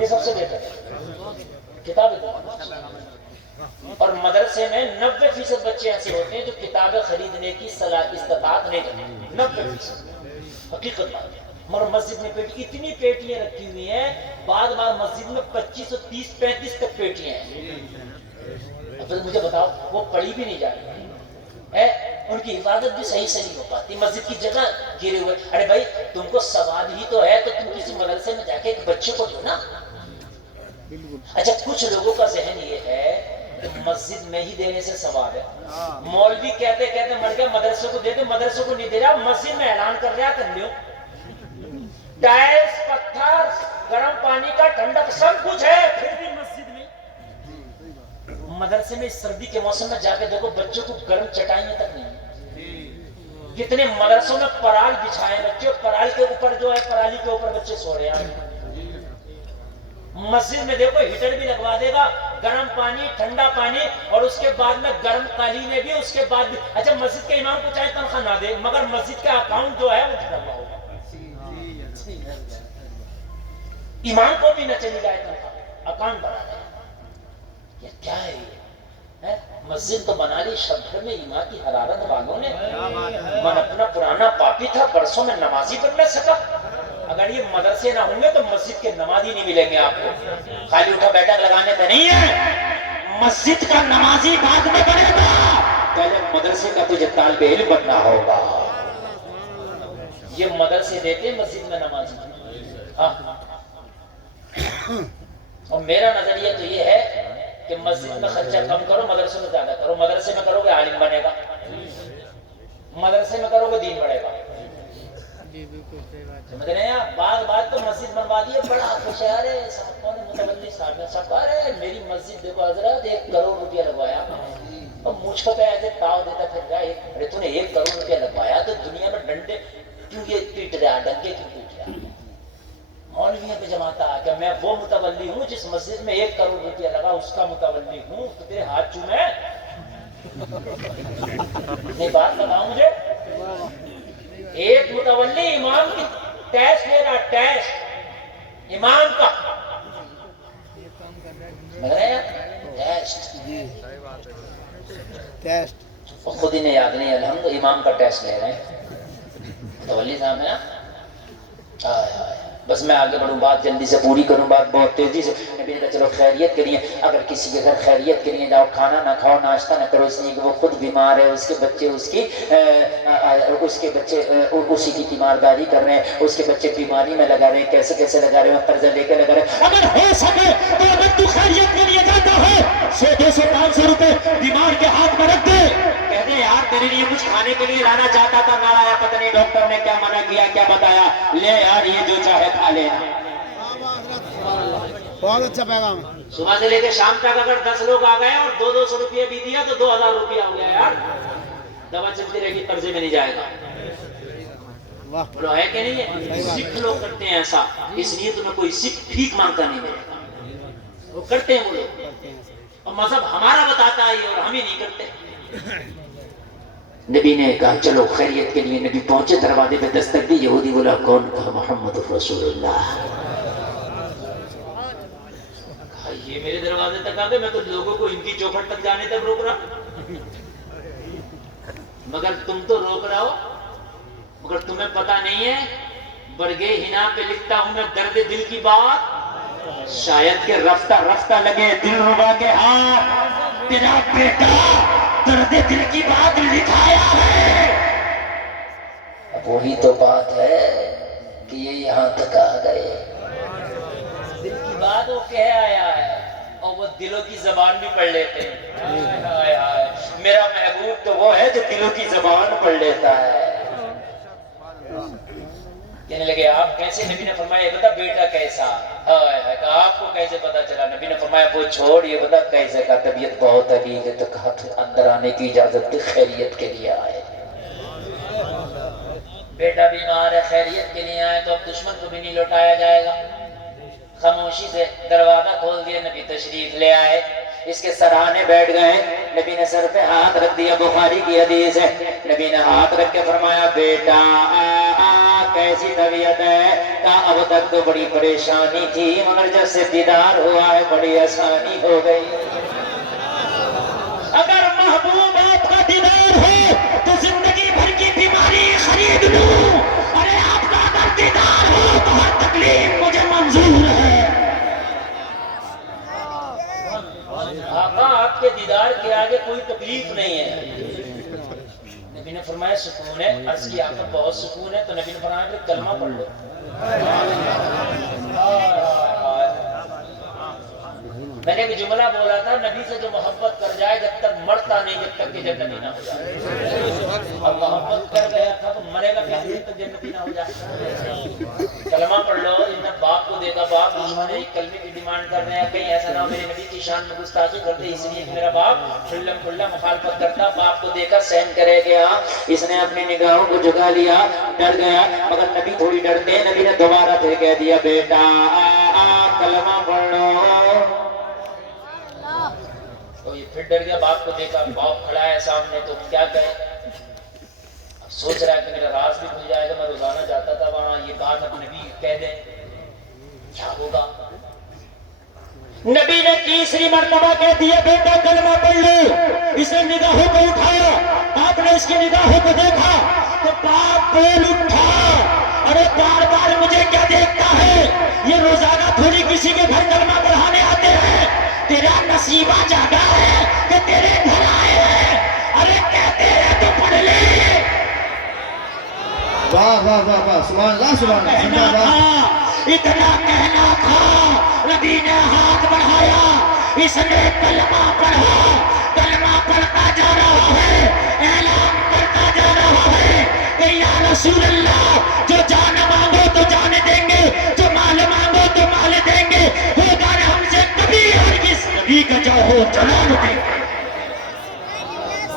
یہ سب سے بہتر ہے، کتابیں دلا۔ اور مدرسے میں 90% بچے ایسے ہوتے ہیں جو کتابیں خریدنے کی استطاعت نہیں رکھتے، 90% حقیقت بات ہے۔ مگر مسجد میں پیٹی اتنی پیٹیاں رکھی ہوئی ہیں، بعد مسجد میں 25 اور 30 35 تک پیٹیاں ہیں۔ اب مجھے بتاؤ وہ پڑھی بھی نہیں جاتی ہے، ان کی حفاظت بھی صحیح سے نہیں ہو پاتی، مسجد کی جگہ گرے ہوئے۔ ارے بھائی تم کو ثواب ہی تو ہے تو تم کسی مدرسے میں جا کے ایک بچے کو دو نا۔ اچھا کچھ لوگوں کا ذہن یہ ہے کہ مسجد میں ہی دینے سے ثواب ہے، مولوی کہتے کہتے مر گیا مدرسے کو دے دے، مدرسے کو نہیں دے رہا، مسجد میں اعلان کر رہا کر لیو، ٹائلز پتھر گرم پانی کا ٹھنڈک سب کچھ ہے، پھر بھی مسجد میں۔ مدرسے میں اس سردی کے موسم میں جا کے دیکھو بچوں کو گرم چٹائیاں تک نہیں، کتنے مدرسوں میں پرال بچھائے بچے، پرال کے اوپر جو ہے پرالی کے اوپر بچے سو رہے ہیں۔ مسجد میں دیکھو ہیٹر بھی لگوا دے گا، گرم پانی ٹھنڈا پانی، اور اس کے بعد میں گرم قالینیں بھی، اس کے بعد بھی۔ اچھا مسجد کے امام کو چاہے تنخواہ نہ دے مگر مسجد کا اکاؤنٹ جو ہے وہ ڈھکا ہوگا، امام کو بھی نہ چلی جائے تنخواہ، اکاؤنٹ بنا دے۔ یہ کیا ہے یہ؟ مسجد تو بنا لی شہر میں ایمان کی حرارت والوں نے، من اپنا پرانا پاپی تھا برسوں میں نمازی بن نہ سکا۔ اگر یہ مدرسے نہ ہوں گے تو مسجد کے نمازی نہیں ملیں گے آپ کو، خالی اٹھا بیٹھا لگانے پہ نہیں ہے۔ مسجد کا نمازی بعد میں بنے گا، پہلے مدرسے کا تجھے طالب علم بننا ہوگا۔ یہ مدرسے دیتے مسجد میں نمازی، ہاں۔ اور میرا نظریہ تو یہ ہے کہ مسجد میں خرچہ کم کرو، مدرسے میں زیادہ کرو۔ مدرسے میں کرو گے عالم بنے گا، مدرسے میں کرو گے دین بڑھے گا۔ سمجھ رہے ہیں آپ؟ بات تو مسجد بنوا دی ہے، بڑا خوش ہے، ارے صاحب کون متولی صاحب نے صاحب، ارے میری مسجد دیکھو حضرت 1 کروڑ روپیہ لگوایا، اور مجھ کو تو ایسے تاؤ دیتا پھر گیا، ارے تو نے 1 کروڑ روپیہ لگوایا تو دنیا میں ڈنڈے کیوں یہ پیٹ رہا، ڈنکے کیوں پیٹ رہا؟ مولویوں پہ جماتا ہے کہ میں وہ متولی ہوں جس مسجد میں 1 کروڑ روپیہ لگا، اس کا متولی ہوں، تو تیرے ہاتھ چومے نہیں۔ بات بتاؤ مجھے، ایک متولی امام کی ٹیسٹ لے رہا، ٹیسٹ امام کا، ٹیسٹ خود ہی نے یاد نہیں، الحمد امام کا ٹیسٹ لے رہے ہیں متولی صاحب ہے نا۔ بس میں آگے بڑھوں، بات جلدی سے پوری کروں، بات بہت تیزی سے۔ نبی نے کہا چلو خیریت کے لیے، اگر کسی کے گھر خیریت کے لیے جاؤ، کھانا نہ کھاؤ، ناشتہ نہ کرو، اس لیے کہ وہ خود بیمار ہے، اس کے بچے اسی کی تیمارداری کر رہے ہیں، اس کے بچے بیماری میں لگا رہے ہیں، کیسے لگا رہے ہیں، قرضہ لے کے لگا رہے ہیں۔ اگر ہو سکے تو اگر تو خیریت کے لیے میرے لیے کچھ کھانے کے لیے لانا چاہتا تھا، نہ آیا، پتہ نہیں ڈاکٹر نے کیا منع کیا، کیا بتایا، لے یار یہ جو چاہے کھا لینا۔ بہت اچھا پیغام ہے۔ صبح سے لے کے شام تک اگر 10 لوگ آ گئے اور 200 روپیہ بھی دیا تو 2000 روپیہ ہو گیا یار، دوا چلتی رہے گی، قرضے میں نہیں جائے گا۔ واہ، بولو ہے کہ نہیں ہے؟ سکھ لوگ کرتے ہیں ایسا، اس لیے تمہیں کوئی سکھ بھیک مانگتا نہیں ملے گا، وہ کرتے ہیں وہ لوگ، اور مذہب ہمارا بتاتا ہے اور ہم ہی نہیں کرتے۔ نبی نے کہا چلو خیریت کے لیے، نبی پہنچے، دروازے پہ دستک دی، یہودی بولا کون؟ کہا محمد رسول اللہ۔ کہا یہ میرے دروازے تک آ گئے، میں تو لوگوں کو ان کی چوکھٹ تک جانے تک روک رہا، مگر تم تو روک رہا ہو، مگر تمہیں پتہ نہیں ہے برگے ہنا پہ لکھتا ہوں میں درد دل کی بات، شاید کہ رفتہ رفتہ لگے دل ربا کے ہاتھ، تیرا بیٹا درد دل کی بات لکھایا ہے۔ وہی تو بات ہے کہ یہ یہاں تک آ گئے۔ دل کی بات وہ کہہ آیا ہے اور وہ دلوں کی زبان بھی پڑھ لیتے ہیں۔ ہائے ہائے، میرا محبوب تو وہ ہے جو دلوں کی زبان پڑھ لیتا ہے۔ کہنے لگے آپ کیسے؟ نبی نے فرمایا یہ بتا بیٹا کیسا؟ ہائے ہائے، کہا آپ کو کیسے پتا چلا؟ نبی نے فرمایا وہ چھوڑ، یہ بتا کیسے؟ کا طبیعت بہت علیل ہے، تو کہا پھر اندر آنے کی اجازت دے، خیریت کے لیے آئے۔ بیٹا بیمار ہے، خیریت کے لیے آئے تو اب دشمن کو بھی نہیں لوٹایا جائے گا۔ خاموشی سے دروازہ کھول دیا، نبی تشریف لے آئے، اس کے سراہنے بیٹھ گئے، نبی نے سر پہ ہاتھ رکھ دیا، بخاری کی حدیث ہے، نبی نے ہاتھ رکھ کے فرمایا بیٹا کیسی طبیعت ہے؟ کہا اب تک تو بڑی پریشانی تھی مگر جب سے دیدار ہوا ہے بڑی آسانی ہو گئی۔ اگر محبوب آپ کا دیدار ہو تو زندگی بھر کی بیماری خرید لوں، ارے آپ کا اگر دیدار ہو تو ہر تکلیف مجھے منظور ہے۔ آقا آپ کے دیدار کے آگے کوئی تکلیف نہیں ہے۔ نبی نے فرمایا سکون ہے، عرض کی آقا بہت سکون ہے، تو نبی نے فرمایا پھر کلمہ پڑھ لو۔ میں نے ایک جملہ بولا تھا، نبی سے جو محبت کر جائے جب تک مرتا نہیں، جب تک کہ جنتی نہ ہو جائے، اور محبت کر گیا تھا تو مرے گا کیا جب تک جنتی نہ ہو جائے؟ کلمہ پڑھ لو۔ ان باپ کو دیکھا، باپ دشمن ہے، کلمے کی ڈیمانڈ کر رہے ہیں، کہیں ایسا نہ ہو میرے نبی کی شان میں گستاخی کرتے، اس لیے میرا باپ کھلم کھلا مخالفت کرتا۔ باپ کو دیکھا سہن کرے گیا، اس نے اپنی نگاہوں کو جھکا لیا، ڈر گیا، مگر نبی تھوڑی ڈرتے، نبی نے دوبارہ پھر کہہ دیا بیٹا کلمہ پڑھ لو۔ تو یہ پھر ڈر گیا، باپ کو دیکھا، باپ کھڑا ہے سامنے، تو کیا کہے؟ اب سوچ رہا ہے کہ میرا راز بھی کھل جائے گا، میں روزانہ جاتا تھا وہاں، یہ بات اب نبی کہہ دیں کیا ہوگا؟ نبی نے تیسری مرتبہ کہہ دیا بیٹا کلمہ پڑھ لو۔ اس نے نگاہوں کو اٹھایا، آپ نے اس کی نگاہوں کو دیکھا تو باپ بول اٹھا، ارے بار بار مجھے کیا دیکھتا ہے؟ یہ روزانہ تھوڑی کسی کے گھر کلمہ پڑھانے آتے ہیں، تیرا نصیبہ جاگا ہے کہ تیرے گھر آئے ہیں، ارے کہتے ہیں تو پڑھ لے۔ واہ واہ واہ واہ، سبحان اللہ سبحان اللہ، زندہ باد۔ اتنا کہنا تھا، نبی نے ہاتھ بڑھایا، اس نے کلمہ پڑھا، کلمہ پڑھتا جا رہا ہے، اعلان کرتا جا رہا ہے کہ یا رسول اللہ جو جان مانگو تو جان دیں گے، جو مال مانگو تو مال دیں گے، ہوگا نہ ہم سے کبھی ہرگز، نبی کا چاہو جلال دیں گے۔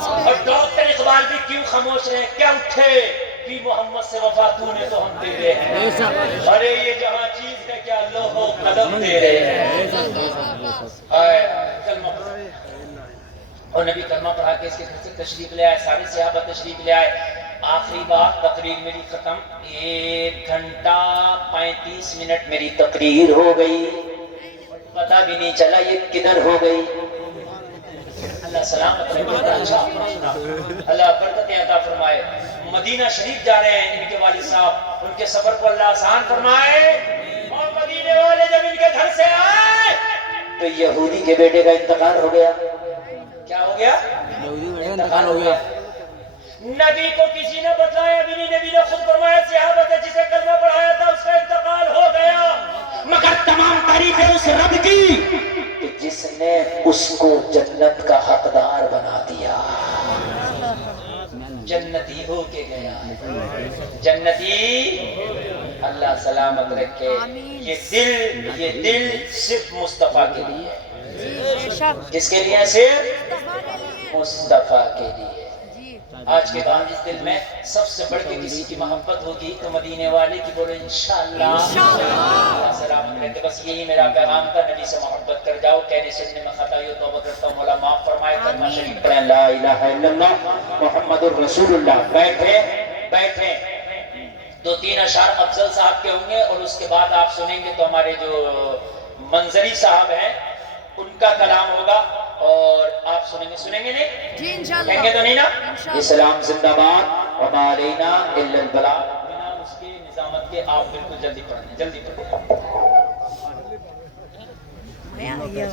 اور ڈاکٹر اقبال بھی کیوں خاموش رہے؟ کیا اٹھے کہ محمد سے وفا تو نے تو ہم تیرے ہیں، ارے یہ جہاں چیز ہے کیا لوح و قلم تیرے ہیں۔ کلمہ پڑھا، اور نبی کلمہ پڑھا کے اس کے گھر سے تشریف لے آئے، سارے صحابہ تشریف لے آئے۔ آخری بات تقریر میری ختم، 1 گھنٹہ 35 منٹ میری تقریر ہو گئی، پتہ بھی نہیں چلا یہ کدھر ہو گئی۔ اللہ سلامت رکھے، اللہ برکت عطا فرمائے۔ مدینہ شریف جا رہے ہیں ان کے والد صاحب، ان کے سفر کو اللہ آسان فرمائے، اور مدینے والے جب ان کے گھر سے آئے تو یہودی کے بیٹے کا انتقال ہو گیا۔ کیا ہو گیا؟ انتقال ہو گیا۔ نبی کو کسی نے بتلایا بھی نہیں، نبی نے خود فرمایا صحابہ نے جسے کلمہ پڑھایا تھا اس کا انتقال ہو گیا، مگر تمام تعریفیں اس رب کی کہ جس نے اس کو جنت کا حقدار بنا دیا۔ جنتی ہو کے گیا ہے، جنتی اللہ سلامت رکھے۔ یہ دل صرف مصطفیٰ کے لیے ہے۔ کس کے لیے؟ صرف مصطفیٰ کے لیے۔ آج کے بعد اس دل میں سب سے بڑھ کے کسی کی محبت ہوگی تو مدینے والے کی بولو انشاءاللہ اللہ سلامت رہتے۔ بس یہی میرا پیغام تھا، نبی سے محبت کر جاؤ۔ کہنے سننے میں خطا ہو توبہ کرتا ہوں، مولا معاف فرمائے۔ کلمہ شریف پڑھیں، لا الہ الا اللہ محمد الرسول اللہ۔ بیٹھے 2-3 اشعار افضل صاحب کے ہوں گے اور اس کے بعد آپ سنیں گے تو ہمارے جو منظری صاحب ہیں ان کا کلام ہوگا اور آپ سنیں گے نہیں؟ جی انشاءاللہ کہیں گے تو نہیں نا؟ انشاءاللہ۔ اسلام زندہ باد، وما علینا الا البلاغ۔ بنا اس کے نظامت کے آپ بالکل جلدی پڑھیں۔ Yeah.